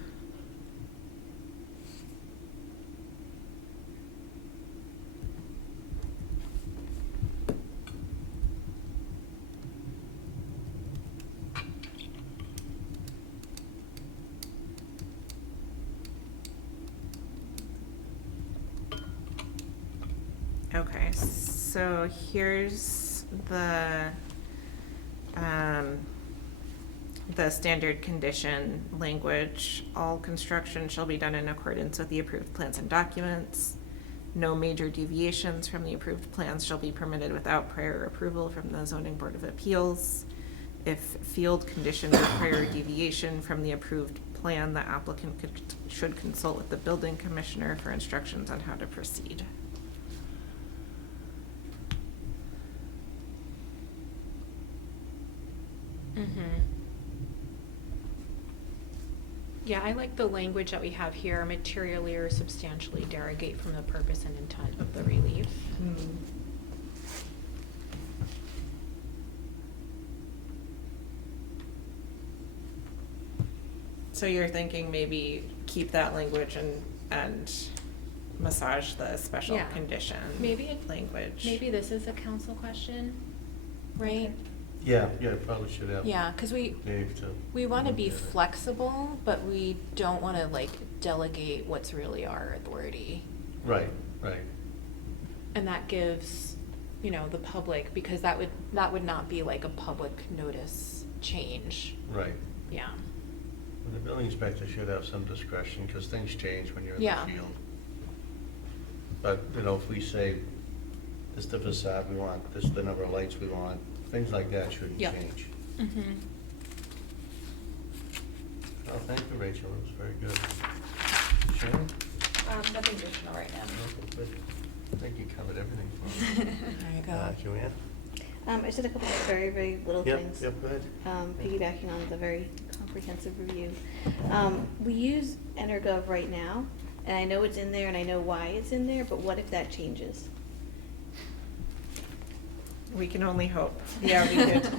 Okay, so here's the standard condition language. All construction shall be done in accordance with the approved plans and documents. No major deviations from the approved plans shall be permitted without prior approval from the zoning board of appeals. If field conditions require deviation from the approved plan, the applicant should consult with the building commissioner for instructions on how to proceed. Mm-hmm. Yeah, I like the language that we have here, materially or substantially derogate from the purpose and intent of the relief. So you're thinking maybe keep that language and massage the special Yeah. condition Maybe language. Maybe this is a council question, right? Yeah, probably should have. Yeah, because we Dave to. want to be look at it. flexible, but we don't want to like delegate what's really our authority. Right. And that gives, the public, because that would not be like a public notice change. Right. Yeah. The building inspector should have some discretion, because things change when you're in Yeah. the field. But, if we say, this is the facade we want, this is the number of lights we want, things like that shouldn't Yep. change. Mm-hmm. Oh, thank you, Rachel, it was very good. Shannon? Nothing additional right now. Okay, good. I think you covered everything for me. There you go. Joanne? I just had a couple of very, very little things. Yep, go ahead. Piggybacking on the very comprehensive review. We use Energov right now, and I know it's in there and I know why it's in there, but what if that changes? We can only hope. Yeah, we could.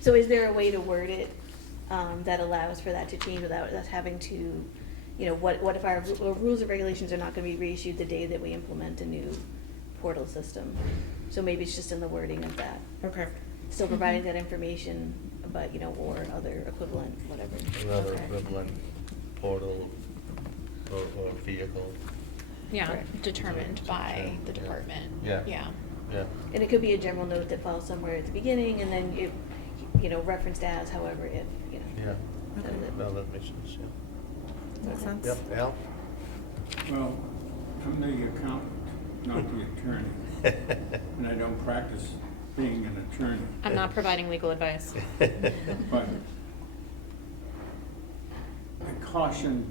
So is there a way to word it that allows for that to change without us having to, what if our rules and regulations are not gonna be reissued the day that we implement a new portal system? So maybe it's just in the wording of that, Okay. still providing that information, but, or other equivalent, whatever. Another Okay. equivalent portal or vehicle. Yeah, Correct. determined by the Yeah. department. Yeah. Yeah. Yeah. And it could be a general note that falls somewhere at the beginning, and then it, referenced as, however, if, Yeah. that is it. No, that makes sense, Make sense? Yep, Al? Well, I'm the accountant, not the attorney, and I don't practice being an attorney. I'm not providing legal advice. But I caution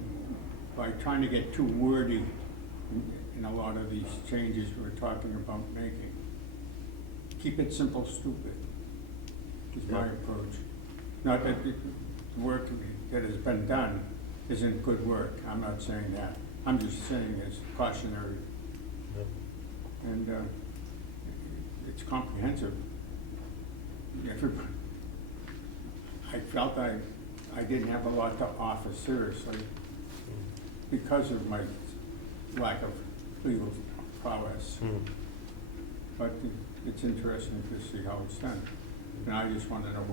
by trying to get too wordy in a lot of these changes we're talking about making. Keep it simple, stupid, is my Yeah. approach. Not that the work that has been done isn't good work, I'm not saying that. I'm just saying it's cautionary, and it's comprehensive. Everybody, I felt I didn't have a lot to offer seriously because of my lack of legal prowess. But it's interesting to see how it's done. And I just want to know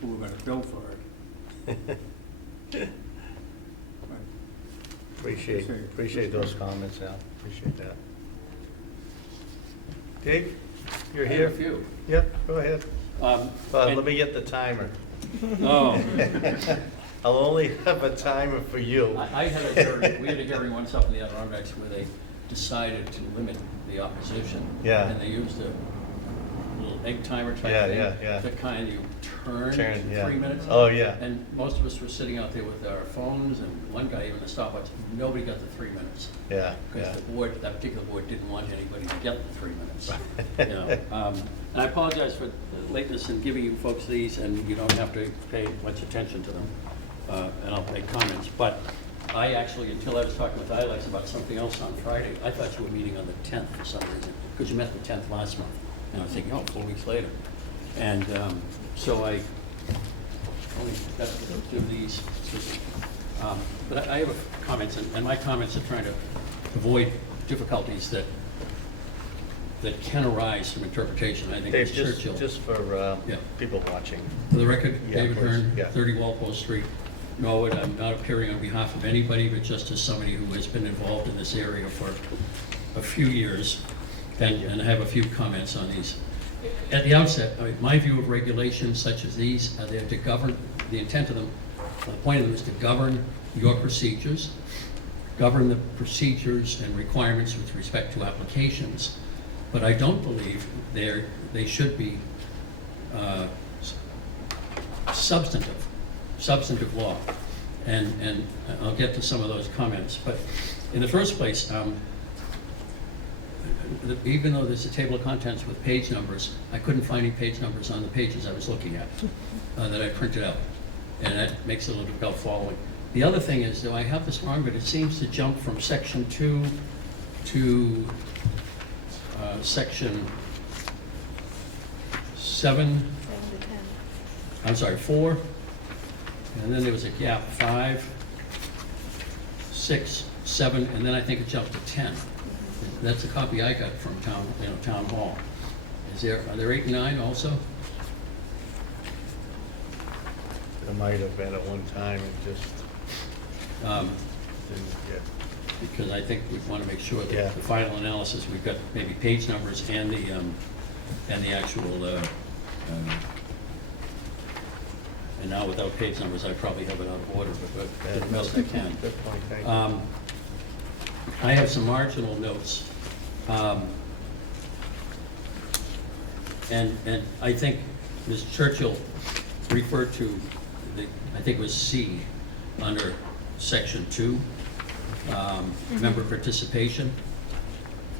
who we're going to bill for it. But Appreciate those comments, Al. Appreciate that. Dave, you're I have here? a few. Yep, go ahead. And- Let me get the timer. Oh, I'll only have a timer for you. I had a hearing, we had a hearing once up in the Adirondacks where they decided to limit the opposition. Yeah. And they used a little egg timer type thing. Yeah. The kind you turn Turn, to yeah. 3 minutes. Oh, yeah. And most of us were sitting out there with our phones, and one guy even a stopwatch. Nobody got the 3 minutes. Yeah, Because yeah. the board, that particular board didn't want anybody to get the 3 minutes. You know, and I apologize for the lateness in giving you folks these, and you don't have to pay much attention to them, and I'll make comments. But I actually, until I was talking with Ilex about something else on Friday, I thought you were meeting on the 10th for some reason, because you met the 10th last month. And I was thinking, oh, 4 weeks later. And so I only got to do these. But I have comments, and my comments are trying to avoid difficulties that can arise from interpretation. I think Dave, Ms. just, Churchill. just for Yeah. people watching. For the record, Yeah, David please. Hearn, Yeah. 30 Walpole Street, Norwood. I'm not appearing on behalf of anybody, but just as somebody who has been involved in this area for a few years, and I have a few comments on these. At the outset, I mean, my view of regulations such as these are there to govern, the intent of them, the point of them is to govern your procedures, govern the procedures and requirements with respect to applications. But I don't believe they should be substantive law. And I'll get to some of those comments. But in the first place, even though there's a table of contents with page numbers, I couldn't find any page numbers on the pages I was looking at that I printed out. And that makes it a little difficult following. The other thing is, though I have this wrong, but it seems to jump from section 2 to section 7, 7 to 10. I'm sorry, 4, and then there was a gap, 5, 6, 7, and then I think it jumped to 10. That's a copy I got from town hall. Are there 8 and 9 also? There might have been at one time, it just didn't get. Because I think we want to make sure Yeah. that the final analysis, we've got maybe page numbers and the actual, and now without page numbers, I probably have it out of order, but do the best I can. Good point, thank you. I have some marginal notes. And I think Ms. Churchill referred to I think it was C under section 2, member participation.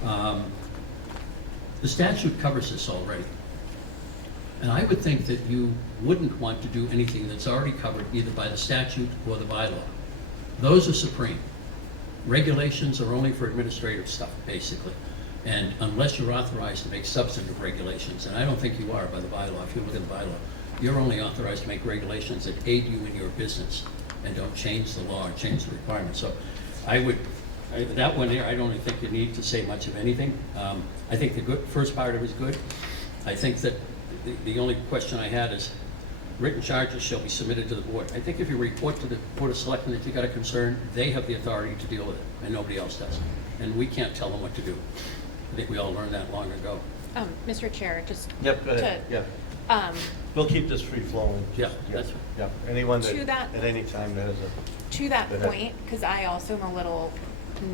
The statute covers this already. And I would think that you wouldn't want to do anything that's already covered either by the statute or the bylaw. Those are supreme. Regulations are only for administrative stuff, basically. And unless you're authorized to make substantive regulations, and I don't think you are by the bylaw, if you look at the bylaw, you're only authorized to make regulations that aid you in your business and don't change the law or change the requirements. So that one there, I don't think you need to say much of anything. I think the first part of it is good. I think that the only question I had is, written charges shall be submitted to the board. I think if you report to the Board of Selectmen that you got a concern, they have the authority to deal with it, and nobody else does. And we can't tell them what to do. I think we all learned that long ago. Mr. Chair, just Yep, go ahead, to yeah. We'll keep this free flowing. Yeah, that's- Yeah, anyone To that, that- at any time that has a, To that Go ahead. point, because I also am a little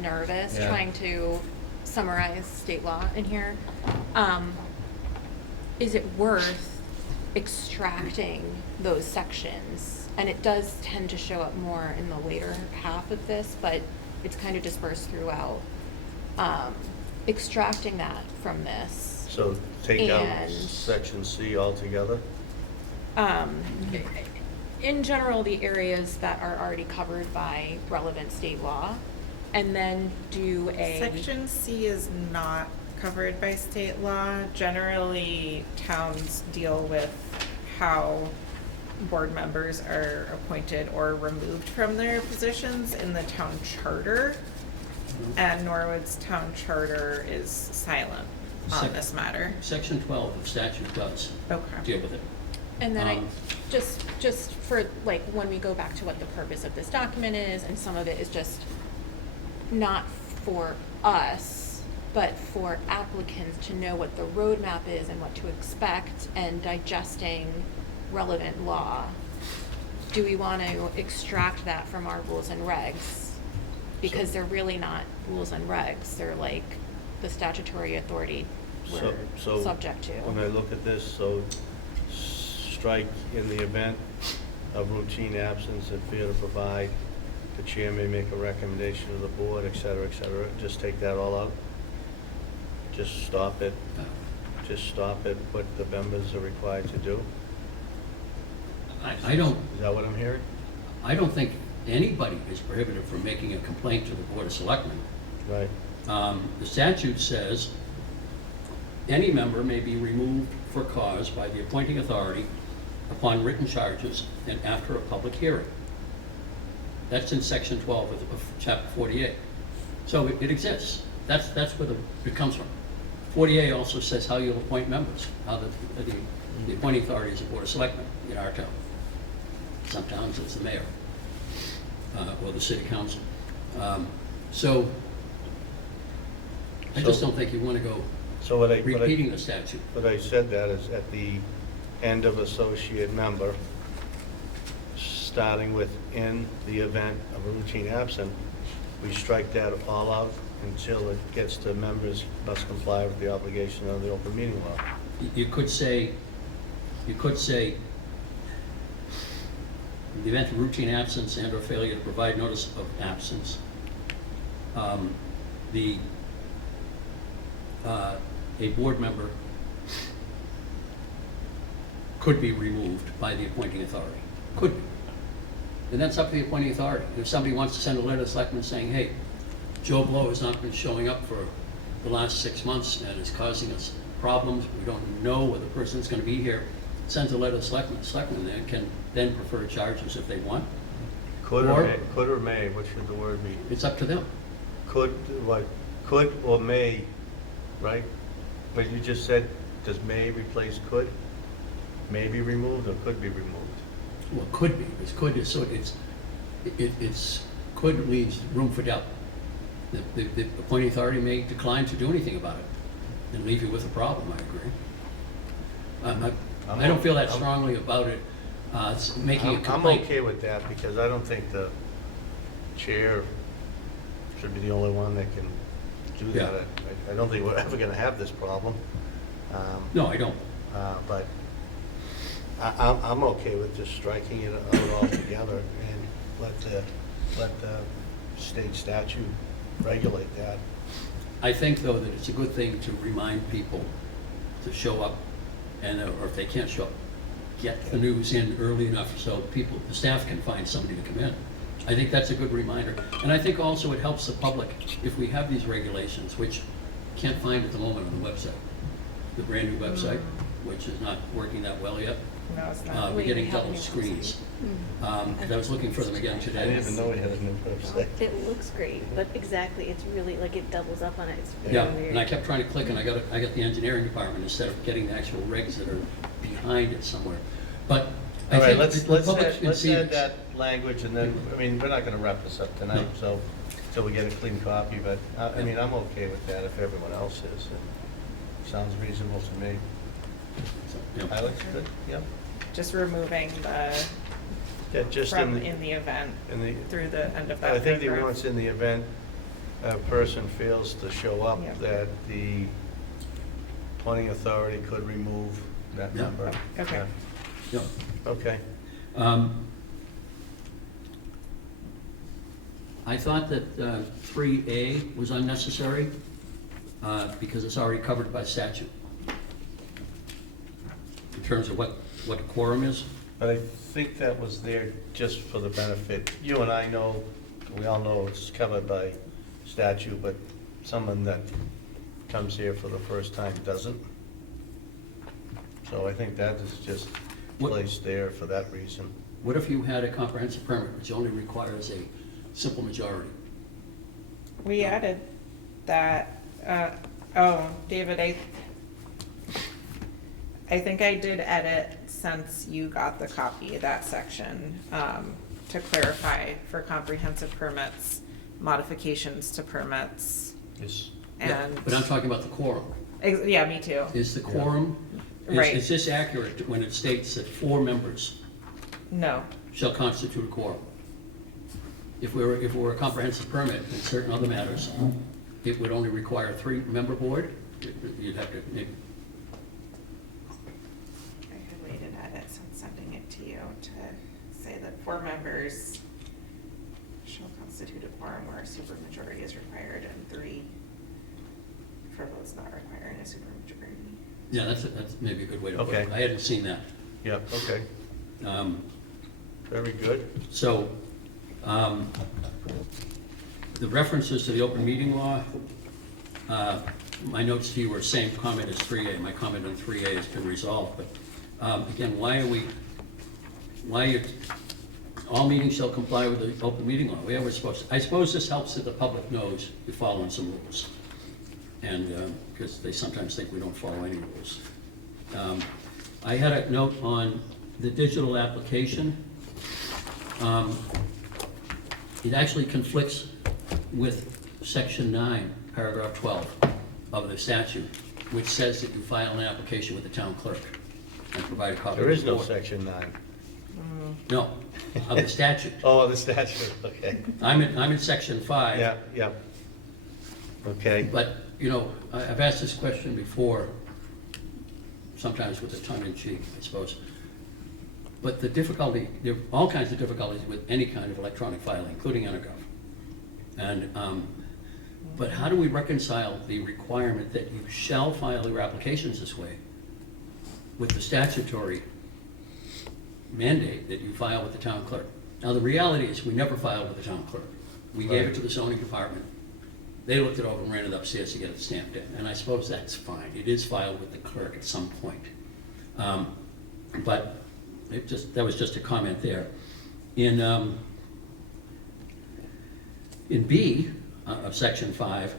nervous Yeah. trying to summarize state law in here, is it worth extracting those sections? And it does tend to show up more in the later half of this, but it's kind of dispersed throughout. Extracting that from this. so take out And- section C altogether? In general, the areas that are already covered by relevant state law, and then do a. Section C is not covered by state law. Generally, towns deal with how board members are appointed or removed from their positions in the town charter. And Norwood's town charter is silent on Sec- this matter. Section 12 of statute does Okay. deal with it. And then Um, just for, like, when we go back to what the purpose of this document is, and some of it is just not for us, but for applicants to know what the roadmap is and what to expect, and digesting relevant law. Do we want to extract that from our rules and regs? Because they're really not rules and regs, they're like the statutory authority we're So subject to. when I look at this, so strike in the event of routine absence and failure to provide, the chair may make a recommendation to the board, et cetera, just take that all out? Just stop it, what the members are required to do? I don't, Is that what I'm hearing? I don't think anybody is prohibited from making a complaint to the Board of Selectmen. Right. The statute says, any member may be removed for cause by the appointing authority upon written charges and after a public hearing. That's in section 12 of chapter 48. So it exists. That's where it comes from. 48 also says how you'll appoint members, how the appointing authority is the Board of Selectmen in our town. Some towns it's the mayor, or the city council. So I just So- don't think you want to go So what I repeating the statute. said that is at the end of associate member, starting with in the event of a routine absent, we strike that all out until it gets to members must comply with the obligation of the open meeting law. You could say, in the event of routine absence and or failure to provide notice of absence, a board member could be removed by the appointing authority. Could be. And that's up to the appointing authority. If somebody wants to send a letter to the selectmen saying, hey, Joe Blow has not been showing up for the last 6 months and is causing us problems, we don't know whether the person's gonna be here, sends a letter to the selectmen then can then prefer charges if they want. Could Or- or may, what should the word be? It's up to them. Could or may, right? But you just said, does may replace could? May be removed or could be removed? Well, could be, because could is, so it's, could leaves room for doubt. The appointing authority may decline to do anything about it and leave you with a problem, I agree. I don't feel that strongly about it, it's making a I'm complaint. okay with that because I don't think the chair should be the only one that can do that. Yeah. I don't think we're ever gonna have this problem. No, I don't. But I'm okay with just striking it out altogether and let the state statute regulate that. I think, though, that it's a good thing to remind people to show up, and, or if they can't show up, get the news in early enough so people, the staff can find somebody to come in. I think that's a good reminder. And I think also it helps the public if we have these regulations, which can't find at the moment on the website. The brand-new website, which is not working that well yet. No, it's not. We're Wait, getting we have a double new screens. Mm. I was looking for them again I today. didn't even know we had a new website. It looks great, but exactly, it's really, like, it doubles up on it, it's very Yeah, weird. and I kept trying to click, and I got the engineering department instead of getting the actual regs that are behind it somewhere. But I All right, think let's the public add, can let's see add this. that language and then, I mean, we're not gonna wrap this up tonight, No. so we get a clean copy, but, I mean, I'm okay with that if everyone else is. It sounds reasonable to me. Yeah. Alex, good, yep. Just removing the Yeah, just from in the event in the, through the end of that I think the paragraph. once in the event a person fails to show up, Yeah. that the planning authority could remove that Yeah. number. Okay. Yeah. Yeah. Okay. I thought that 3A was unnecessary because it's already covered by statute in terms of what a quorum is. But I think that was there just for the benefit. You and I know, we all know it's covered by statute, but someone that comes here for the first time doesn't. So I think that is just What- placed there for that reason. What if you had a comprehensive permit which only requires a simple majority? We added that, David, I think I did edit since you got the copy of that section, to clarify for comprehensive permits, modifications to permits, Is, Yeah, and, but I'm talking about the quorum. yeah, me too. Is the quorum, Right. is this accurate when it states that 4 members No, shall constitute a quorum? If we were a comprehensive permit in certain other matters, it would only require a 3-member board? You'd have to, I had waited edit since sending it to you to say that 4 members shall constitute a quorum where a supermajority is required and 3 for votes not requiring a supermajority. yeah, that's maybe a good way to put it. Okay. I hadn't seen that. yeah, okay, Um, very good. So, the references to the open meeting law, my notes to you were same comment as 3A. My comment on 3A has been resolved, but again, all meetings shall comply with the open meeting law. We are supposed to, I suppose this helps that the public knows we're following some rules. And, because they sometimes think we don't follow any rules. I had a note on the digital application. It actually conflicts with section 9, paragraph 12 of the statute, which says that you file an application with the town clerk and provide a copy. There of is the no board. section 9. No, of the statute. Oh, the statute, okay. I'm in section 5. Yeah, yeah. Okay, But, you know, I've asked this question before, sometimes with a tongue in cheek, I suppose. But the difficulty, there are all kinds of difficulties with any kind of electronic filing, including Energov. And, but how do we reconcile the requirement that you shall file your applications this way with the statutory mandate that you file with the town clerk? Now, the reality is, we never filed with the town clerk. We gave it Right. to the zoning department. They looked it over and ran it upstairs to get it stamped in, and I suppose that's fine. It is filed with the clerk at some point. But that was just a comment there. In B of section 5,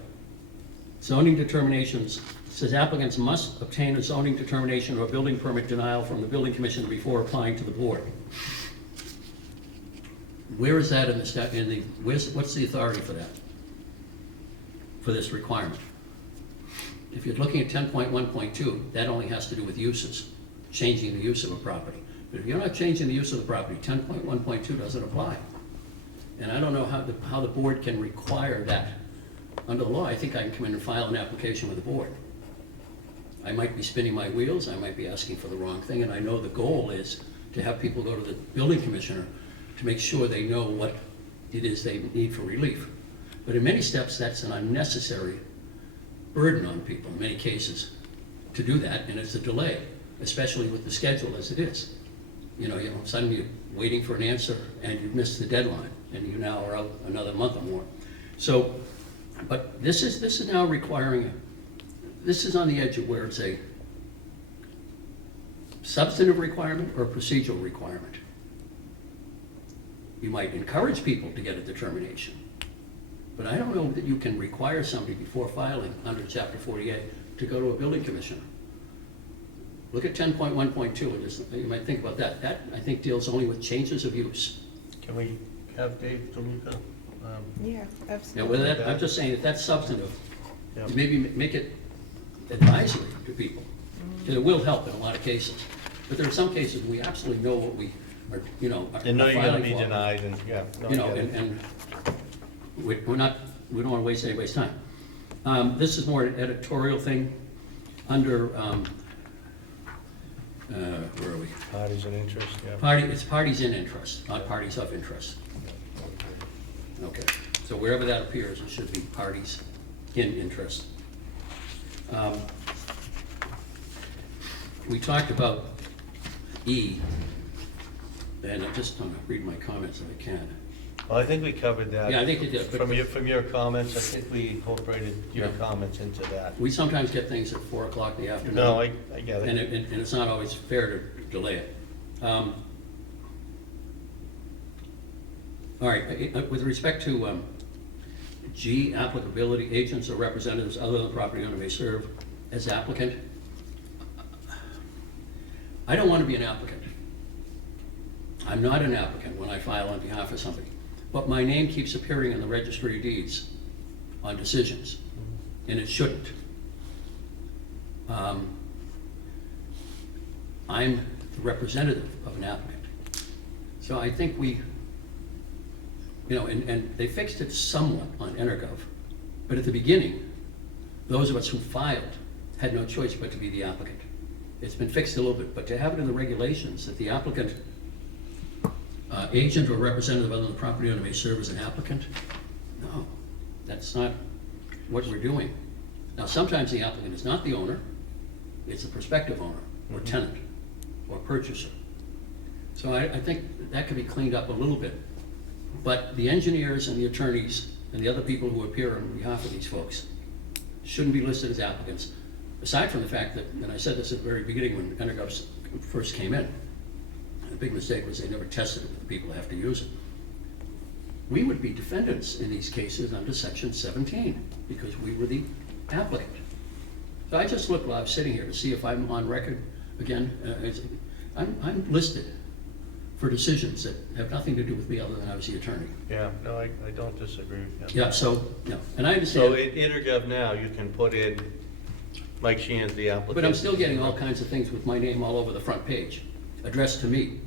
zoning determinations, says applicants must obtain a zoning determination or building permit denial from the building commissioner before applying to the board. Where is that in the what's the authority for that? For this requirement? If you're looking at 10.1.2, that only has to do with uses, changing the use of a property. But if you're not changing the use of the property, 10.1.2 doesn't apply. And I don't know how the board can require that. Under the law, I think I can come in and file an application with the board. I might be spinning my wheels, I might be asking for the wrong thing, and I know the goal is to have people go to the building commissioner to make sure they know what it is they need for relief. But in many steps, that's an unnecessary burden on people in many cases to do that, and it's a delay, especially with the schedule as it is. You know, suddenly you're waiting for an answer and you've missed the deadline, and you now are out another month or more. So, but this is now requiring, this is on the edge of where it's a substantive requirement or a procedural requirement. You might encourage people to get a determination, but I don't know that you can require somebody before filing under Chapter 48 to go to a building commissioner. Look at 10.1.2, and you might think about that. That, I think, deals only with changes of use. can we have Dave DeLuca? Yeah, Now, absolutely. whether that, I'm just saying that that's substantive. Yeah. Maybe make it advisory to people. It will help in a lot of cases. But there are some cases we absolutely know what we are, you know, are You know you're gonna filing be for. denied, and, yeah. no, You know, I get it. and we're not, we don't want to waste anybody's time. This is more an editorial thing under, where are we? Parties and interest, yeah. It's parties in interest, not parties of interest. Okay, so wherever that appears, it should be parties in interest. We talked about E, and I'm just going to read my comments if I can. Well, I think we covered that. Yeah, I think it did, but- From your comments, I think we incorporated your Yeah. comments into that. We sometimes get things at 4 o'clock in the afternoon. No, I get And it. and it's not always fair to delay it. All right, with respect to G, applicability, agents or representatives other than the property owner may serve as applicant. I don't want to be an applicant. I'm not an applicant when I file on behalf of somebody, but my name keeps appearing in the registry of deeds on decisions, and it shouldn't. I'm the representative of an applicant. So I think we, you know, and they fixed it somewhat on Energov, but at the beginning, those of us who filed had no choice but to be the applicant. It's been fixed a little bit, but to have it in the regulations that the applicant, agent or representative other than the property owner may serve as an applicant, no, that's not what we're doing. Now, sometimes the applicant is not the owner, it's a prospective owner, or tenant, or purchaser. So I think that could be cleaned up a little bit. But the engineers and the attorneys and the other people who appear on behalf of these folks shouldn't be listed as applicants, aside from the fact that, and I said this at the very beginning when Energov first came in, the big mistake was they never tested it with the people who have to use it. We would be defendants in these cases under Section 17 because we were the applicant. So I just looked while I was sitting here to see if I'm on record again. I'm listed for decisions that have nothing to do with me other than I was the attorney. Yeah, no, I don't disagree with you. Yeah, so, no, and I So understand, in Intergov now, you can put in Mike Sheehan's the applicant. but I'm still getting all kinds of things with my name all over the front page, addressed to me.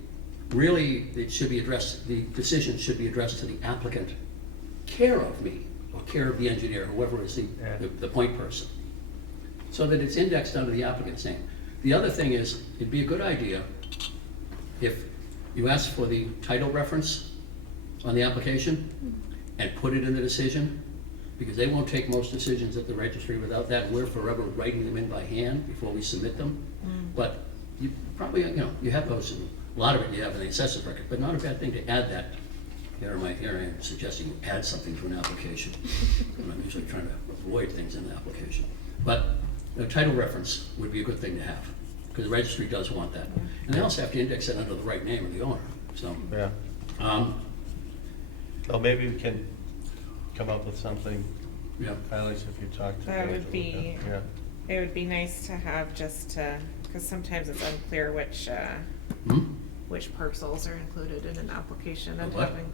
Really, it should be addressed, the decision should be addressed to the applicant, care of me, or care of the engineer, whoever is the point person, so that it's indexed under the applicant's name. The other thing is, it'd be a good idea if you ask for the title reference on the application and put it in the decision, because they won't take most decisions at the registry without that. We're forever writing them in by hand before we submit them. But you probably, you know, you have those, a lot of it you have in the assessor's record, but not a bad thing to add that. Here I am suggesting you add something to an application. And I'm usually trying to avoid things in the application. But a title reference would be a good thing to have, because the registry does want that. And they also have to index it under the right name of the owner, so. Yeah, well, maybe we can come up with something, Yeah, Alex, if you talk to. That George would be- about that. It would be nice to have just to, because sometimes it's unclear which parcels are included in an application and What? having.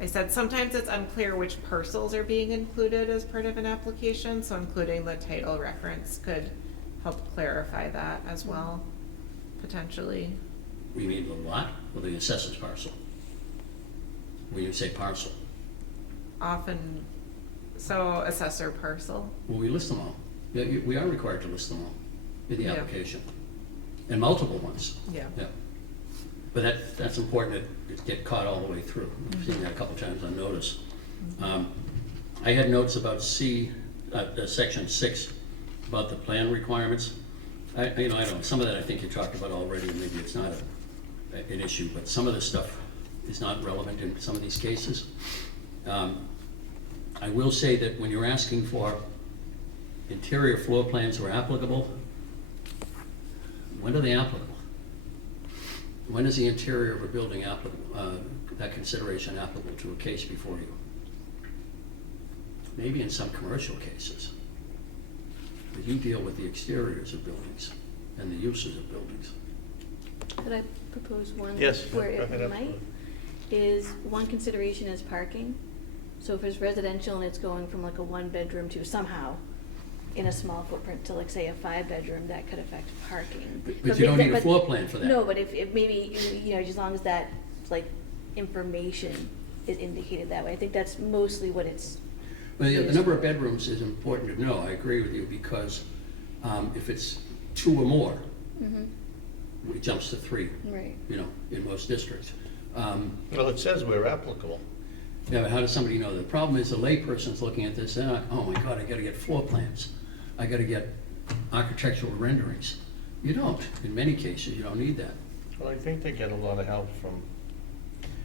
I said sometimes it's unclear which parcels are being included as part of an application, so including the title reference could help clarify that as well, potentially. we mean the lot or the assessor's parcel? When you say parcel, Often, so assessor parcel. well, we list them all. Yeah, we are required to list them all in the Yeah. application, and multiple ones. Yeah. Yeah, but that's important to get caught all the way through. I've seen that a couple times on notice. I had notes about section 6, about the plan requirements. I don't know, some of that I think you talked about already, and maybe it's not an issue, but some of this stuff is not relevant in some of these cases. I will say that when you're asking for interior floor plans are applicable, when are they applicable? When is the interior of a building applicable, that consideration applicable to a case before you? Maybe in some commercial cases, but you deal with the exteriors of buildings and the uses of buildings. Could I propose one? Yes, Where go ahead, it might, absolutely. is one consideration is parking. So if it's residential and it's going from like a one-bedroom to somehow in a small footprint to, like, say, a 5-bedroom, that could affect parking. But you don't need a floor plan for that. No, but if maybe, you know, as long as that, like, information is indicated that way, I think that's mostly what it's. Well, yeah, the number of bedrooms is important to know, I agree with you, because if it's 2 or more, Mhm. it jumps to 3, Right. you know, in most districts. Well, it says we're applicable. Yeah, but how does somebody know? The problem is a layperson's looking at this, and oh my God, I gotta get floor plans. I gotta get architectural renderings. You don't. In many cases, you don't need that. Well, I think they get a lot of help from,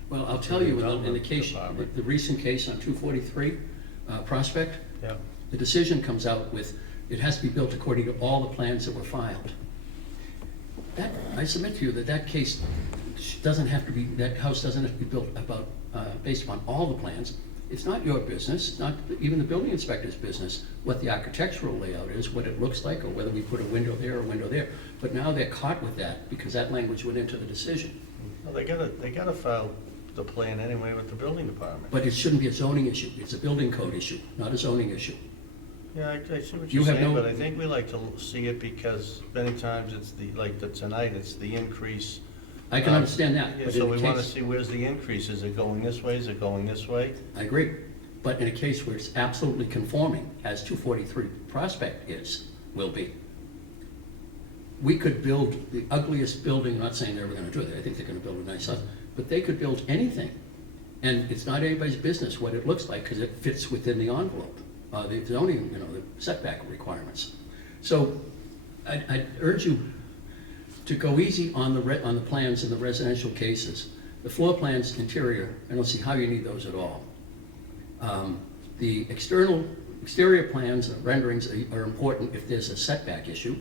Well, I'll tell you, in the Development case, Department. the recent case on 243 Prospect, yeah. the decision comes out with, it has to be built according to all the plans that were filed. That, I submit to you that that case doesn't have to be, that house doesn't have to be built about, based upon all the plans. It's not your business, it's not even the building inspector's business, what the architectural layout is, what it looks like, or whether we put a window there or a window there. But now they're caught with that because that language went into the decision. Well, they gotta file the plan anyway with the building department. But it shouldn't be a zoning issue, it's a building code issue, not a zoning issue. Yeah, I see what You you're have saying, no- but I think we like to see it because many times it's tonight, it's the increase. I can understand that, Yeah, but so in we a wanna case, see where's the increase, is it going this way, is it going this way? I agree, but in a case where it's absolutely conforming, as 243 Prospect will be, we could build the ugliest building, I'm not saying they're ever gonna do it, I think they're gonna build a nice house, but they could build anything. And it's not anybody's business what it looks like, because it fits within the envelope, the zoning, you know, the setback requirements. So I'd urge you to go easy on the plans in the residential cases. The floor plans, interior, I don't see how you need those at all. The exterior plans and renderings are important if there's a setback issue.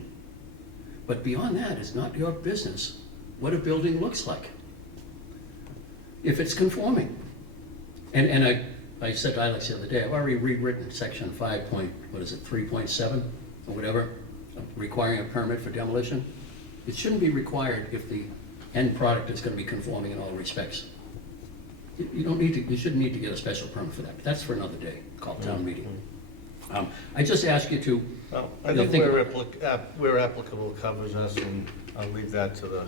But beyond that, it's not your business what a building looks like, if it's conforming. And I said to Alex the other day, I've already rewritten section 3.7 or whatever, requiring a permit for demolition. It shouldn't be required if the end product is gonna be conforming in all respects. You don't need to, you shouldn't need to get a special permit for that, but that's for another day, called town meeting. I just ask you to, Well, I You'll think think where applicable covers us, and I'll leave that to the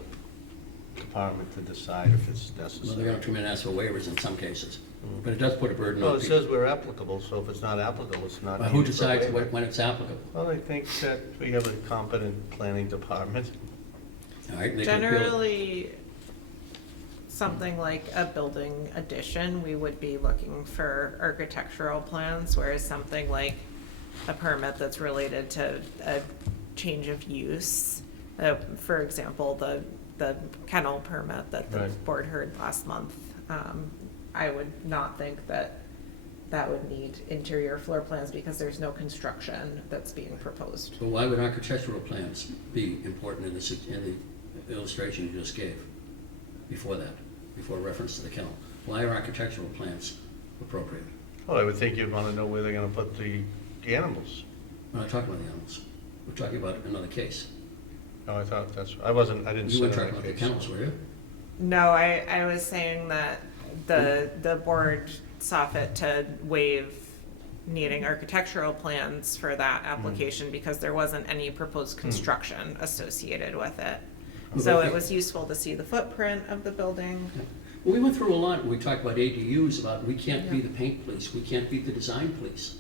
department to decide if it's well, they're necessary. gonna come in and ask for waivers in some cases, but it does put a burden Well, on it people. says we're applicable, so if it's not applicable, it's not. Who needed for decides waiver. when it's applicable? Well, I think that we have a competent planning department. All right, and they can appeal it. Generally, something like a building addition, we would be looking for architectural plans, whereas something like a permit that's related to a change of use, for example, the kennel permit that the Right. board heard last month, I would not think that that would need interior floor plans because there's no construction that's being proposed. So why would architectural plans be important in the illustration you just gave, before that, before reference to the kennel? Why are architectural plans appropriate? Well, I would think you'd want to know where they're going to put the animals. We're not talking about the animals, we're talking about another case. Oh, I thought I didn't You say were that. talking about the kennels, were you? No, I was saying that the board saw fit to waive needing architectural plans for that application because there wasn't any proposed construction associated with it. So it was useful to see the footprint of the building. Well, we went through a lot, when we talked about ADUs, about we can't be the paint police, we can't be the design police.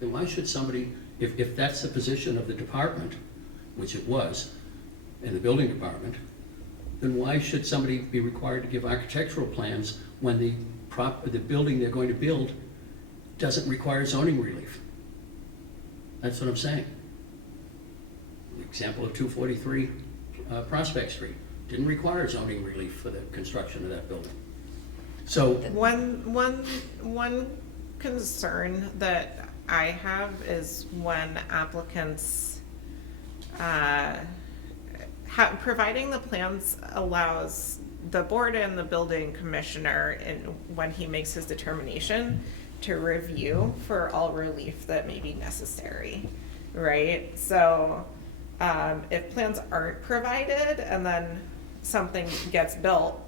Then why should somebody, if that's the position of the department, which it was, in the building department, then why should somebody be required to give architectural plans when the building they're going to build doesn't require zoning relief? That's what I'm saying. The example of 243 Prospect Street didn't require zoning relief for the construction of that building. So, One concern that I have is when applicants, providing the plans allows the board and the building commissioner, when he makes his determination, to review for all relief that may be necessary, right? So, if plans aren't provided and then something gets built,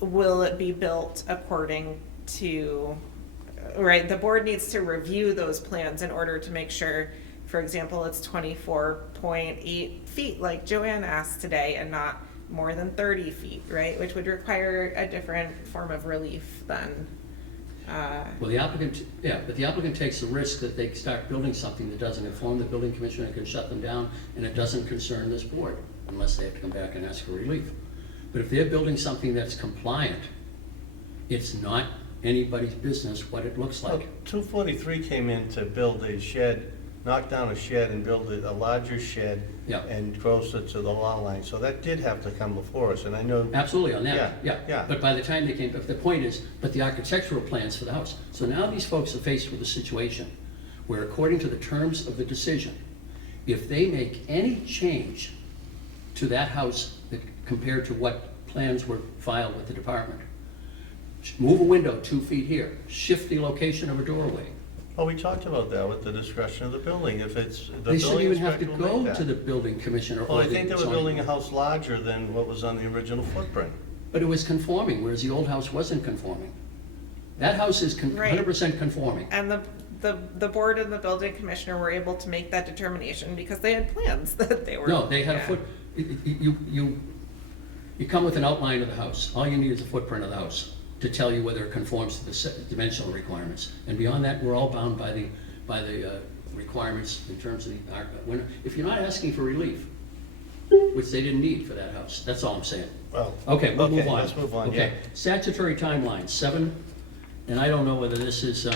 will it be built according to right, the board needs to review those plans in order to make sure, for example, it's 24.8 feet, like Joanne asked today, and not more than 30 feet, right? Which would require a different form of relief than, Well, the applicant, yeah, but the applicant takes the risk that they start building something that doesn't inform the building commissioner and can shut them down, and it doesn't concern this board, unless they have to come back and ask for relief. But if they're building something that's compliant, it's not anybody's business what it looks Well, like. 243 came in to build a shed, knock down a shed and build a larger shed Yeah. and closer to the law line. So that did have to come before us, and I know, Absolutely on Yeah, that, yeah. yeah. But by the time they came, but the point is, but the architectural plans for the house. So now these folks are faced with a situation where, according to the terms of the decision, if they make any change to that house that, compared to what plans were filed with the department, move a window 2 feet here, shift the location of a doorway. well, we talked about that with the discretion of the building. If it's, the They shouldn't building even have to inspector will go make to that. the building commissioner Well, or I the think they were zoning building a board. house larger than what was on the original footprint. But it was conforming, whereas the old house wasn't conforming. That house is Right. 100% conforming. and the board and the building commissioner were able to make that determination because they had plans that they were. No, they had a yeah. foot, you come with an outline of the house. All you need is a footprint of the house to tell you whether it conforms to the dimensional requirements. And beyond that, we're all bound by the requirements in terms of if you're not asking for relief, which they didn't need for that house, that's all I'm saying. Well, Okay, we'll move on. let's move on, yeah. Okay, statutory timeline, 7, and I don't know whether this is,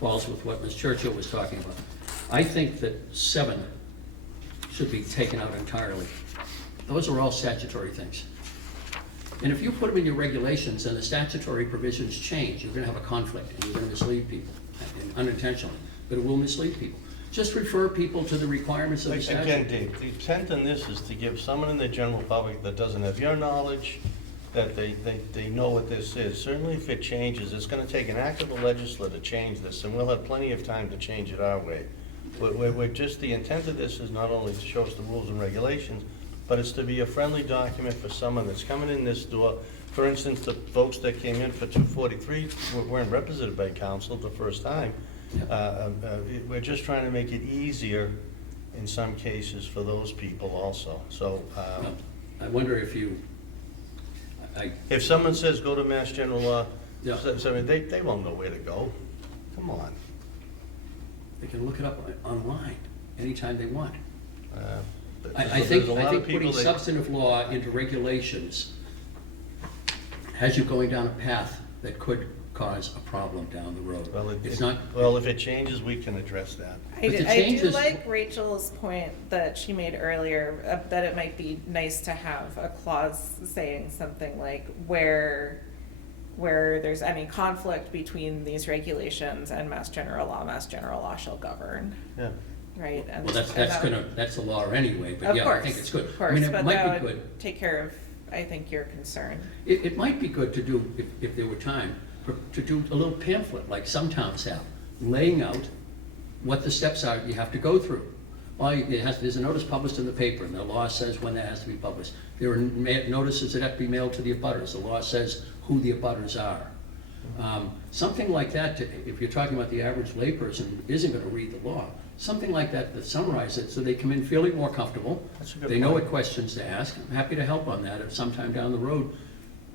falls with what Ms. Churchill was talking about. I think that 7 should be taken out entirely. Those are all statutory things. And if you put them in your regulations and the statutory provisions change, you're gonna have a conflict, and you're gonna mislead people, and unintentionally, but it will mislead people. Just refer people to the requirements of the statute. Again, Dave, the intent in this is to give someone in the general public that doesn't have your knowledge, that they know what this is. Certainly if it changes, it's gonna take an act of the legislature to change this, and we'll have plenty of time to change it our way. We're just, the intent of this is not only to show us the rules and regulations, but it's to be a friendly document for someone that's coming in this door. For instance, the folks that came in for 243 weren't represented by council the first time. We're just trying to make it easier in some cases for those people also. So I wonder if if someone says, go to Mass General Law, Yeah. so they won't know where to go. Come on. they can look it up online anytime they want. But I there's think a lot of putting people that- substantive law into regulations has you going down a path that could cause a problem down the road. Well, It's not, well, if it changes, we can address that. I But do, the I do changes- like Rachel's point that she made earlier, that it might be nice to have a clause saying something like where there's any conflict between these regulations and Mass General Law shall govern, Yeah. right? And- well, and that would- that's the law anyway, but Of yeah, I think course, it's good. of I course, mean, it but might that be would good. take care of, I think, your concern. It might be good to do, if there were time, to do a little pamphlet, like some towns have, laying out what the steps are you have to go through. There's a notice published in the paper, and the law says when that has to be published. There are notices that have to be mailed to the abutters. The law says who the abutters are. Something like that, if you're talking about the average layperson who isn't gonna read the law, something like that summarizes it, so they come in feeling more comfortable. That's a good They know point. what questions to ask. I'm happy to help on that at sometime down the road,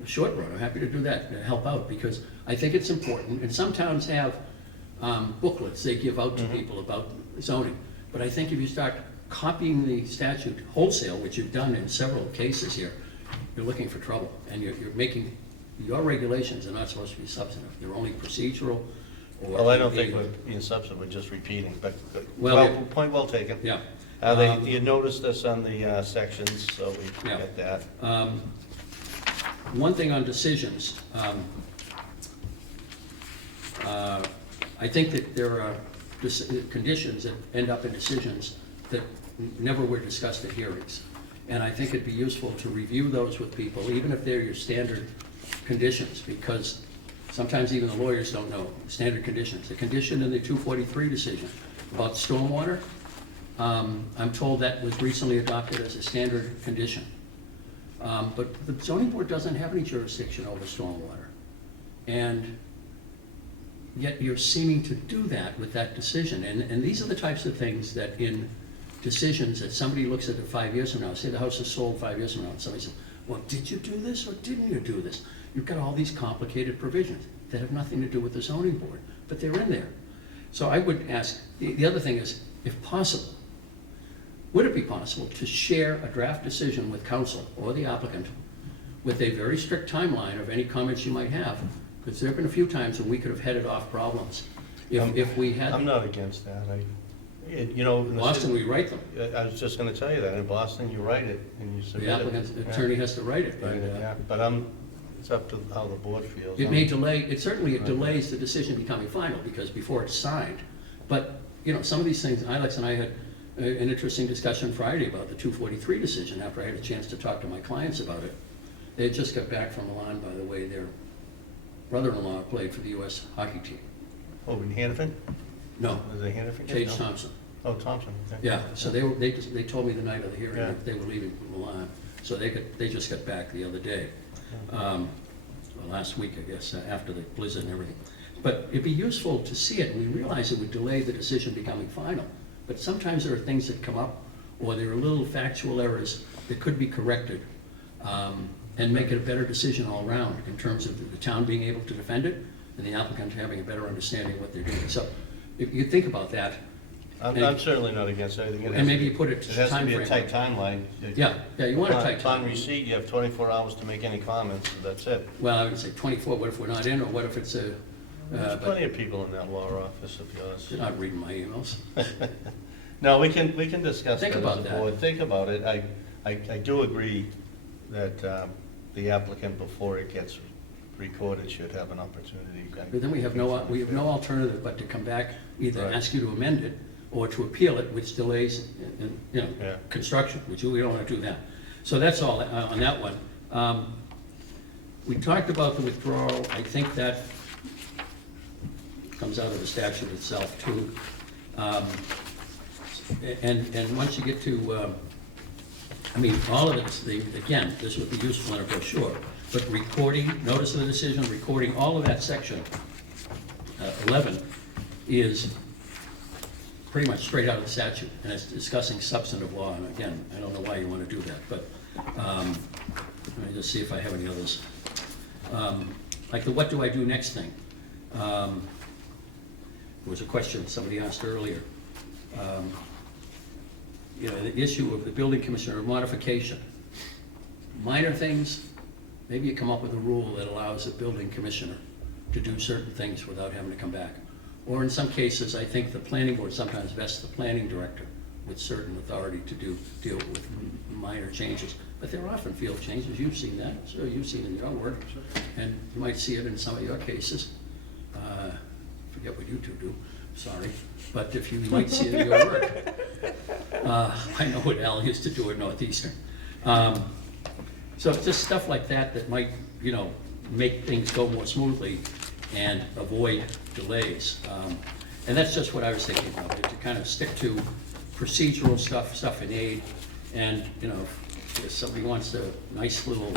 a short road. I'm happy to do that, to help out, because I think it's important. And some towns have booklets they give out to people about zoning. But I think if you start copying the statute wholesale, which you've done in several cases here, you're looking for trouble. And you're making, your regulations are not supposed to be substantive. They're only procedural or. Well, I don't think we're being substantive, we're just repeating, but, Well, well, yeah. point well taken. Yeah. You noticed this on the sections, so we Yeah. get that. One thing on decisions, I think that there are conditions that end up in decisions that never were discussed at hearings. And I think it'd be useful to review those with people, even if they're your standard conditions, because sometimes even the lawyers don't know standard conditions. The condition in the 243 decision about stormwater, I'm told that was recently adopted as a standard condition. But the zoning board doesn't have any jurisdiction over stormwater. And yet you're seeming to do that with that decision. And these are the types of things that in decisions that somebody looks at it 5 years from now, say the house is sold 5 years from now, and somebody says, well, did you do this or didn't you do this? You've got all these complicated provisions that have nothing to do with the zoning board, but they're in there. So I would ask, the other thing is, if possible, would it be possible to share a draft decision with council or the applicant with a very strict timeline of any comments you might have? Because there have been a few times when we could have headed off problems. If we had. I'm not against that. You know. In Boston, we write them. I was just gonna tell you that. In Boston, you write it and you submit it. The applicant's attorney has to write it. Yeah, but it's up to how the board feels. It may delay, it certainly delays the decision becoming final, because before it's signed. But, you know, some of these things, Alex and I had an interesting discussion Friday about the 243 decision after I had a chance to talk to my clients about it. They had just got back from Milan, by the way. Their brother-in-law played for the U.S. hockey team. Oh, in Hannaford? No, Is it Hannaford? Tage No. Thompson. Oh, Thompson. okay. Yeah, so they told me the night of the hearing Yeah. that they were leaving from Milan. So they just got back the other day. Well, last week, I guess, after the blizzard and everything. But it'd be useful to see it, and we realize it would delay the decision becoming final. But sometimes there are things that come up, or there are little factual errors that could be corrected, and make it a better decision all around in terms of the town being able to defend it and the applicant having a better understanding of what they're doing. So if you think about that. I'm certainly not against anything. And maybe you put it It has to be a timeframe. tight timeline. Yeah, you want a tight Upon timeline. receipt, you have 24 hours to make any comments, and that's it. Well, I would say 24, what if we're not in, or what if it's a, There's but plenty of people in that law office, to be honest. you're not reading my emails. No, we can discuss that Think as about a that. board. Think about it. I do agree that the applicant, before it gets recorded, should have an opportunity. But then we have no alternative but to come back, either Right. ask you to amend it or to appeal it, which delays, Yeah. construction, which we don't want to do that. So that's all on that one. We talked about the withdrawal. I think that comes out of the statute itself too. And once you get to, all of it, again, this would be useful in a brochure, but recording, notice of the decision, recording, all of that section, 11, is pretty much straight out of the statute, and it's discussing substantive law, and again, I don't know why you want to do that, but let me just see if I have any others. Like the what do I do next thing. There was a question somebody asked earlier. The issue of the building commissioner modification. Minor things, maybe you come up with a rule that allows the building commissioner to do certain things without having to come back. Or in some cases, I think the planning board sometimes vests the planning director with certain authority to deal with minor changes. But they're often field changes. You've seen that. Sure, you've seen it in your work. And you might see it in some of your cases. Forget what you two do, sorry. But if you might see it in your work. I know what Al used to do at Northeastern. So just stuff like that that might, make things go more smoothly and avoid delays. And that's just what I was thinking about, to kind of stick to procedural stuff in aid. And, if somebody wants a nice little,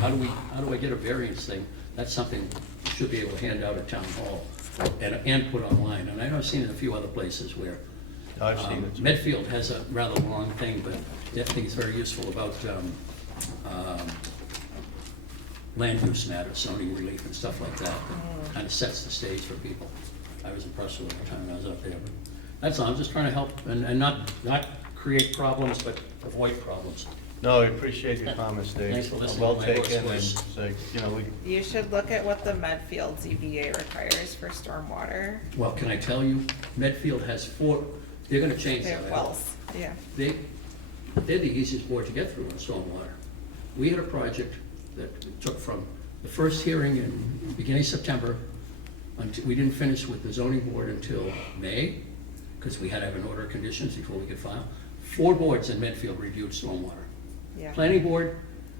how do I get a variance thing? That's something you should be able to hand out at town hall and put online. And I know I've seen it in a few other places where I've seen it. Medfield has a rather long thing, but I think it's very useful about land use matters, zoning relief and stuff like that. That kind of sets the stage for people. I was impressed with it the time I was up there. But that's all, I'm just trying to help and not create problems, but avoid problems. No, I appreciate your comments, Dave. Thanks for listening Well to my taken, and voice. say, You should look at what the Medfield ZBA requires for stormwater. Well, can I tell you, Medfield has 4, they're gonna change They that. have I hope. wells, yeah. They're the easiest board to get through on stormwater. We had a project that took from the first hearing in beginning of September until, we didn't finish with the zoning board until May, because we had to have an order of conditions before we could file. 4 boards in Medfield reviewed stormwater. Yeah. Planning board,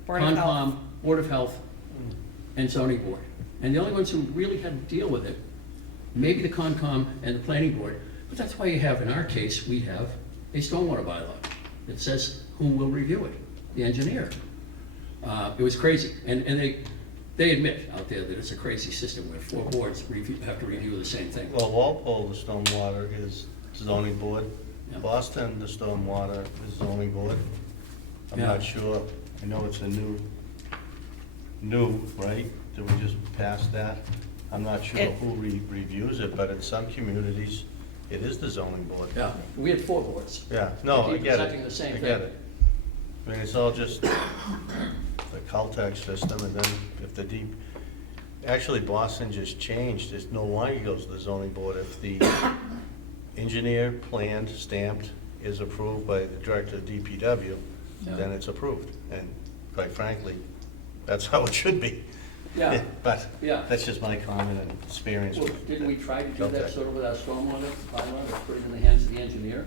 Board of Health. Concom, Board of Health, and zoning board. And the only ones who really had to deal with it, maybe the Concom and the planning board, but that's why you have, in our case, we have a stormwater bylaw that says who will review it, the engineer. It was crazy, and they admit out there that it's a crazy system where 4 boards have to review the same thing. Well, Walpole, the stormwater is zoning board. Yeah. Boston, the stormwater is zoning board. I'm Yeah. not sure, I know it's a new, right? Did we just pass that? I'm not sure It- who reviews it, but in some communities, it is the zoning board. Yeah, we had 4 boards. Yeah, no, They I keep get presenting it. the same I get thing. it. I mean, it's all just the Caltech system, and then if the deep, actually, Boston just changed, it no longer goes to the zoning board. If the engineer planned, stamped, is approved by the director of DPW, Yeah. then it's approved. And quite frankly, that's how it should be. Yeah, But yeah. that's just my comment and experience. Well, with didn't we try to do that Caltech. sort of with our stormwater bylaw, to put it in the hands of the engineer?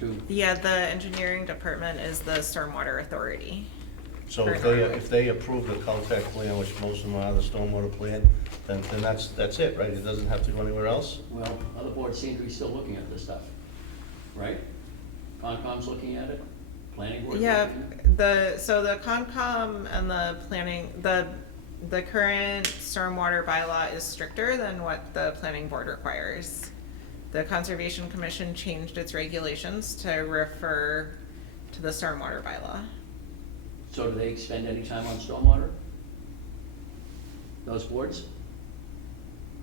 To, Yeah, the engineering department is the stormwater authority. So if they approve the Caltech plan, which most of them are the stormwater plan, then that's it, right? It doesn't have to go anywhere else? well, other boards seem to be still looking at this stuff, right? Concom's looking at it, planning board. Yeah, the Concom and the planning, the current stormwater bylaw is stricter than what the planning board requires. The Conservation Commission changed its regulations to refer to the stormwater bylaw. So do they spend any time on stormwater? Those boards?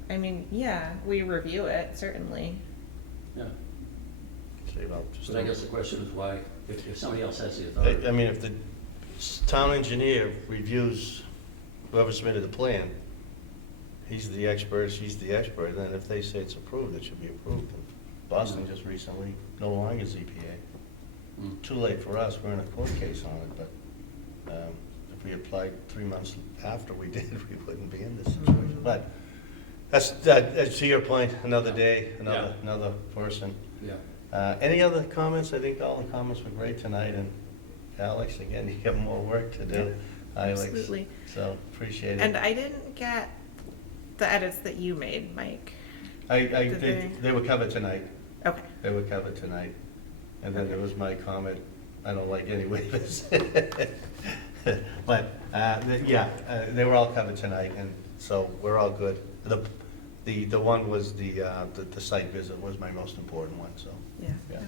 I mean, yeah, we review it, certainly. Yeah, So, you know, just- but I guess the question is why, if somebody else has the authority. I mean, if the town engineer reviews whoever submitted the plan, he's the expert, she's the expert, then if they say it's approved, it should be approved. And Boston just recently no longer ZPA. Mm. Too late for us, we're in a court case on it, but if we applied 3 months after we did, we wouldn't be in this situation. But that's to your point, another day, another person. Yeah. Any other comments? I think all the comments were great tonight, and Alex, again, you have more work to do. Alex, Absolutely. so appreciate it. And I didn't get the edits that you made, Mike. They were covered tonight. Okay. They were covered tonight. And then there was my comment, I don't like any waivers. But, they were all covered tonight, and so we're all good. The one was the site visit was my most important one, so, Yeah. Yeah.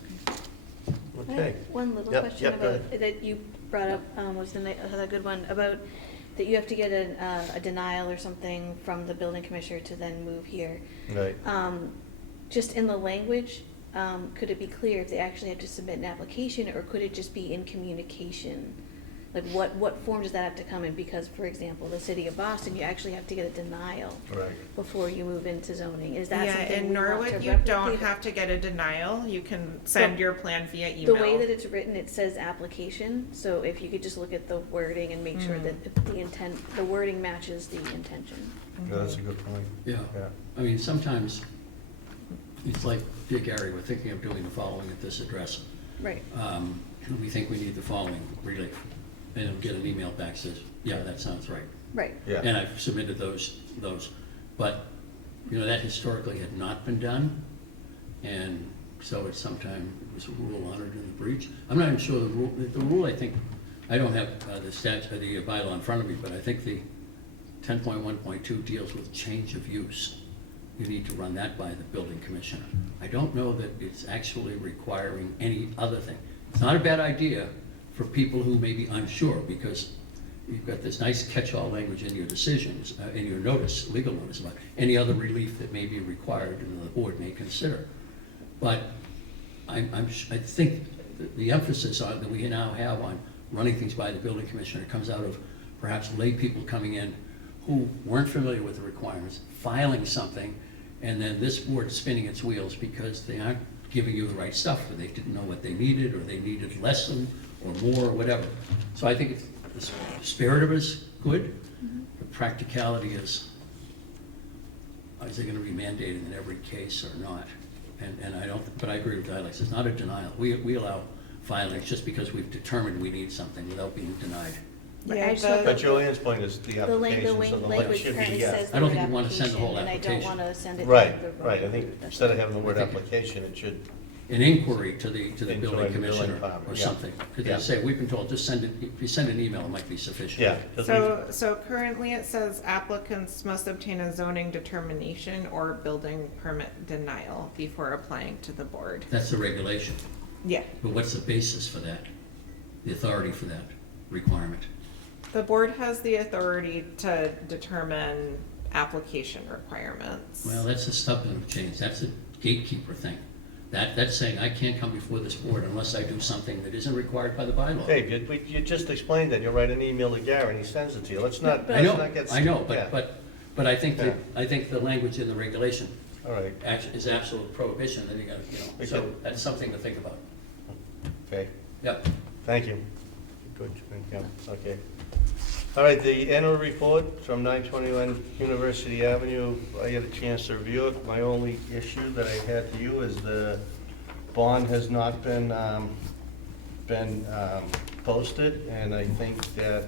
I okay. have one little Yep, question yep, go about, ahead. that you brought up, was a good one, about that you have to get a denial or something from the building commissioner to then move here. Right. Just in the language, could it be clear if they actually have to submit an application, or could it just be in communication? Like, what form does that have to come in? Because, for example, the city of Boston, you actually have to get a denial Right. before you move into zoning. Is that Yeah, something in we want to Norwood, you replicate? don't have to get a denial. You can send So, your plan via The email. way that it's written, it says application, so if you could just look at the wording and make sure that the intent, the wording matches the intention. Yeah, that's a good point. Yeah, Yeah. I mean, sometimes, it's like, dear Gary, we're thinking of doing the following at this address. Right. We think we need the following relief. And I'll get an email back says, yeah, that sounds right. Right. Yeah. And I've submitted those. But, that historically had not been done. And so it's sometime, it was a rule honored in the breach. I'm not even sure the rule, I think, I don't have the bylaw in front of me, but I think the 10.1.2 deals with change of use. You need to run that by the building commissioner. I don't know that it's actually requiring any other thing. It's not a bad idea for people who may be unsure, because you've got this nice catch-all language in your decisions, in your notice, legal notice, about any other relief that may be required and the board may consider. But I think the emphasis that we now have on running things by the building commissioner comes out of perhaps lay people coming in who weren't familiar with the requirements, filing something, and then this board spinning its wheels because they aren't giving you the right stuff, or they didn't know what they needed, or they needed less than, or more, or whatever. So I think the spirit of it is good. The practicality is it going to be mandated in every case or not? And I don't, but I agree with Alex, it's not a denial. We allow filings just because we've determined we need something without being denied. Yeah, I just the- thought But Joanne's point is the The application, so the letter language should be currently yes. says I the don't word think you wanna send the whole application, and I don't application. wanna send it Right, down the road. right, I think That's instead of all. having the word I think- application, it should an inquiry to the Into building the building commissioner department, or yeah. something. Because Yeah. they say, we've been told, just send it, if you send an email, it might be sufficient. Yeah. 'cause we- So currently it says applicants must obtain a zoning determination or building permit denial before applying to the board. That's the regulation. Yeah, But what's the basis for that? The authority for that requirement? the board has the authority to determine application requirements. Well, that's a substantive change, that's a gatekeeper thing. That's saying I can't come before this board unless I do something that isn't required by the bylaw. Dave, you just explained that. You write an email to Gary and he sends it to you. Let's not, I let's know, not get. I know, yeah. but I think that, Yeah. I think the language in the regulation All right, is absolute prohibition, then you gotta, so Okay. that's something to think about. okay, Yep. thank you. Good, yeah, okay. All right, the annual report from 921 University Avenue, I had a chance to review it. My only issue that I had to you is the bond has not been posted, and I think that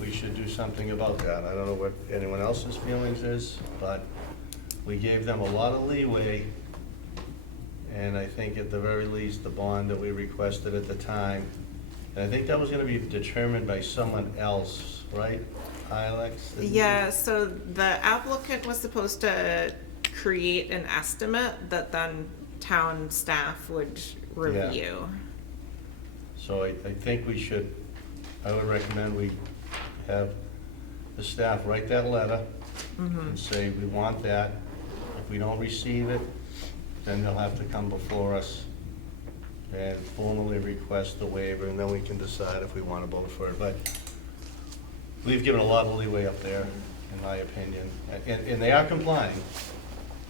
we should do something about that. I don't know what anyone else's feelings is, but we gave them a lot of leeway, and I think at the very least, the bond that we requested at the time, and I think that was gonna be determined by someone else, right, Alex? Yeah, so the applicant was supposed to create an estimate that then town staff would review. So I think I would recommend we have the staff write that letter and say, we want that. If we don't receive it, then they'll have to come before us and formally request the waiver, and then we can decide if we want to vote for it. But we've given a lot of leeway up there, in my opinion, and they are complying,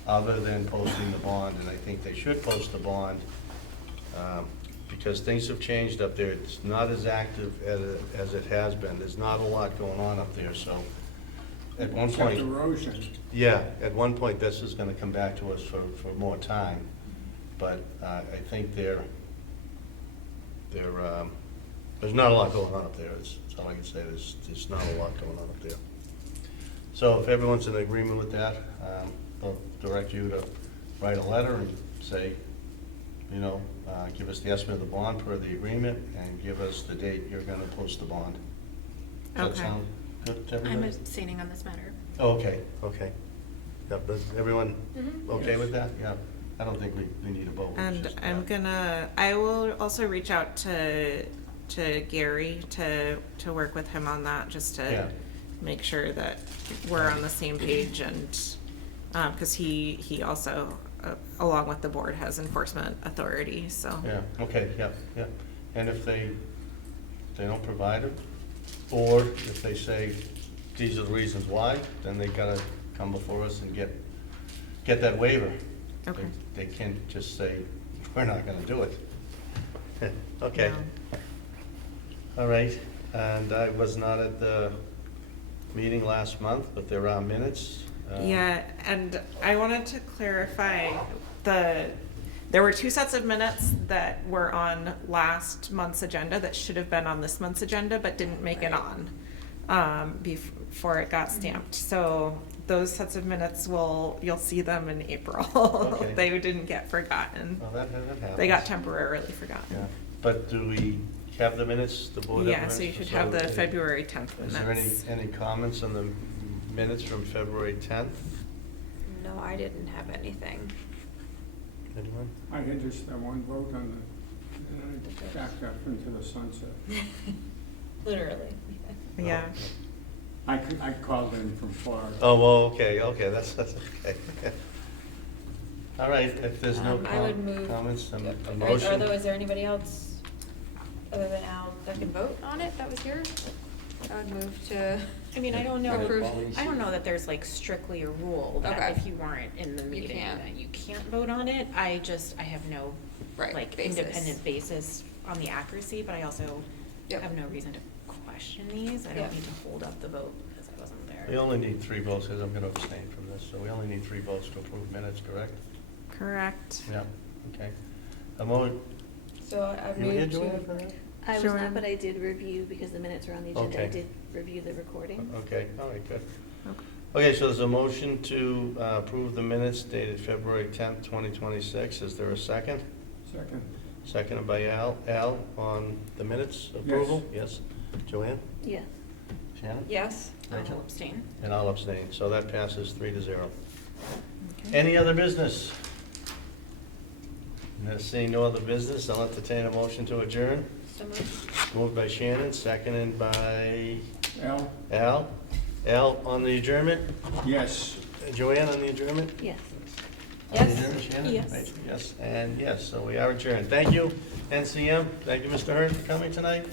other than posting the bond, and I think they should post the bond, because things have changed up there. It's not as active as it has been. There's not a lot going on up there, so at one Except point, erosion. yeah, at one point, this is gonna come back to us for more time, but I think there's not a lot going on up there. That's all I can say. There's not a lot going on up there. So if everyone's in agreement with that, I'll direct you to write a letter and say, give us the estimate of the bond per the agreement, and give us the date you're gonna post the bond. Does that Okay. sound good to I'm everybody? abstaining on this matter. Oh, okay. Yep, does everyone Mhm. okay with that? Yeah, I don't think we need a vote. It's And just, I will also reach out to Gary to work with him on that, just Yeah. to make sure that we're on the same page, and, cause he also, along with the board, has enforcement authority, so. Yeah, okay, yeah. And if they don't provide it, or if they say, these are the reasons why, then they gotta come before us and get that waiver. Okay. They can't just say, we're not gonna do it. Okay. No. All right, and I was not at the meeting last month, but there are minutes. Yeah, and I wanted to clarify, there were two sets of minutes that were on last month's agenda that should have been on this month's agenda, but didn't make it on, before it got stamped. So those sets of minutes you'll see them in April. Okay. They didn't get forgotten. Well, that happens. They got temporarily forgotten. Yeah, but do we have the minutes, the board have Yeah, minutes? so you should have the February 10th Is there minutes. any comments on the minutes from February 10th? No, I didn't have anything. Anyone? I had just one vote on and I backed up into the sunset. Literally. Yeah. I called in from Florida. Oh, well, okay, that's okay. All right, if there's no I would move. comments, a Although, motion. is there anybody else other than Al that can vote on it that was here? I would move to, I mean, I don't know, Approve. I don't know that there's like strictly a rule that Okay. if you weren't in the meeting, can't. that you can't vote on it. I have no, Right, like, basis. independent basis on the accuracy, but I also Yep. have no reason to question these. I Yep. don't need to hold up the vote because I wasn't there. We only need 3 votes, because I'm going to abstain from this, so we only need 3 votes to approve minutes, correct? Correct. Yeah, okay. so I You were moved doing to. it for that? I was Sure. not, but I did review, because the minutes are on the agenda, I Okay. did review the recording. Okay, all right, good. Okay, so there's a motion to approve the minutes dated February 10th, 2026. Is there a second? Second. Seconded by Al. Al, on the minutes approval? Yes. Joanne? Yes. Shannon? Yes? Rachel? I'll abstain. And I'll abstain, so that passes 3-0. Any other business? Seeing no other business, I'll entertain a motion to adjourn. So moved. Moved by Shannon, seconded by Al? Al. Al on the adjournment? Yes. Joanne on the adjournment? Yes. On the Yes. adjournment, Shannon? Yes. Rachel? Yes, and yes, so we are adjourned. Thank you, NCM. Thank you, Mr. Hurd, for coming tonight.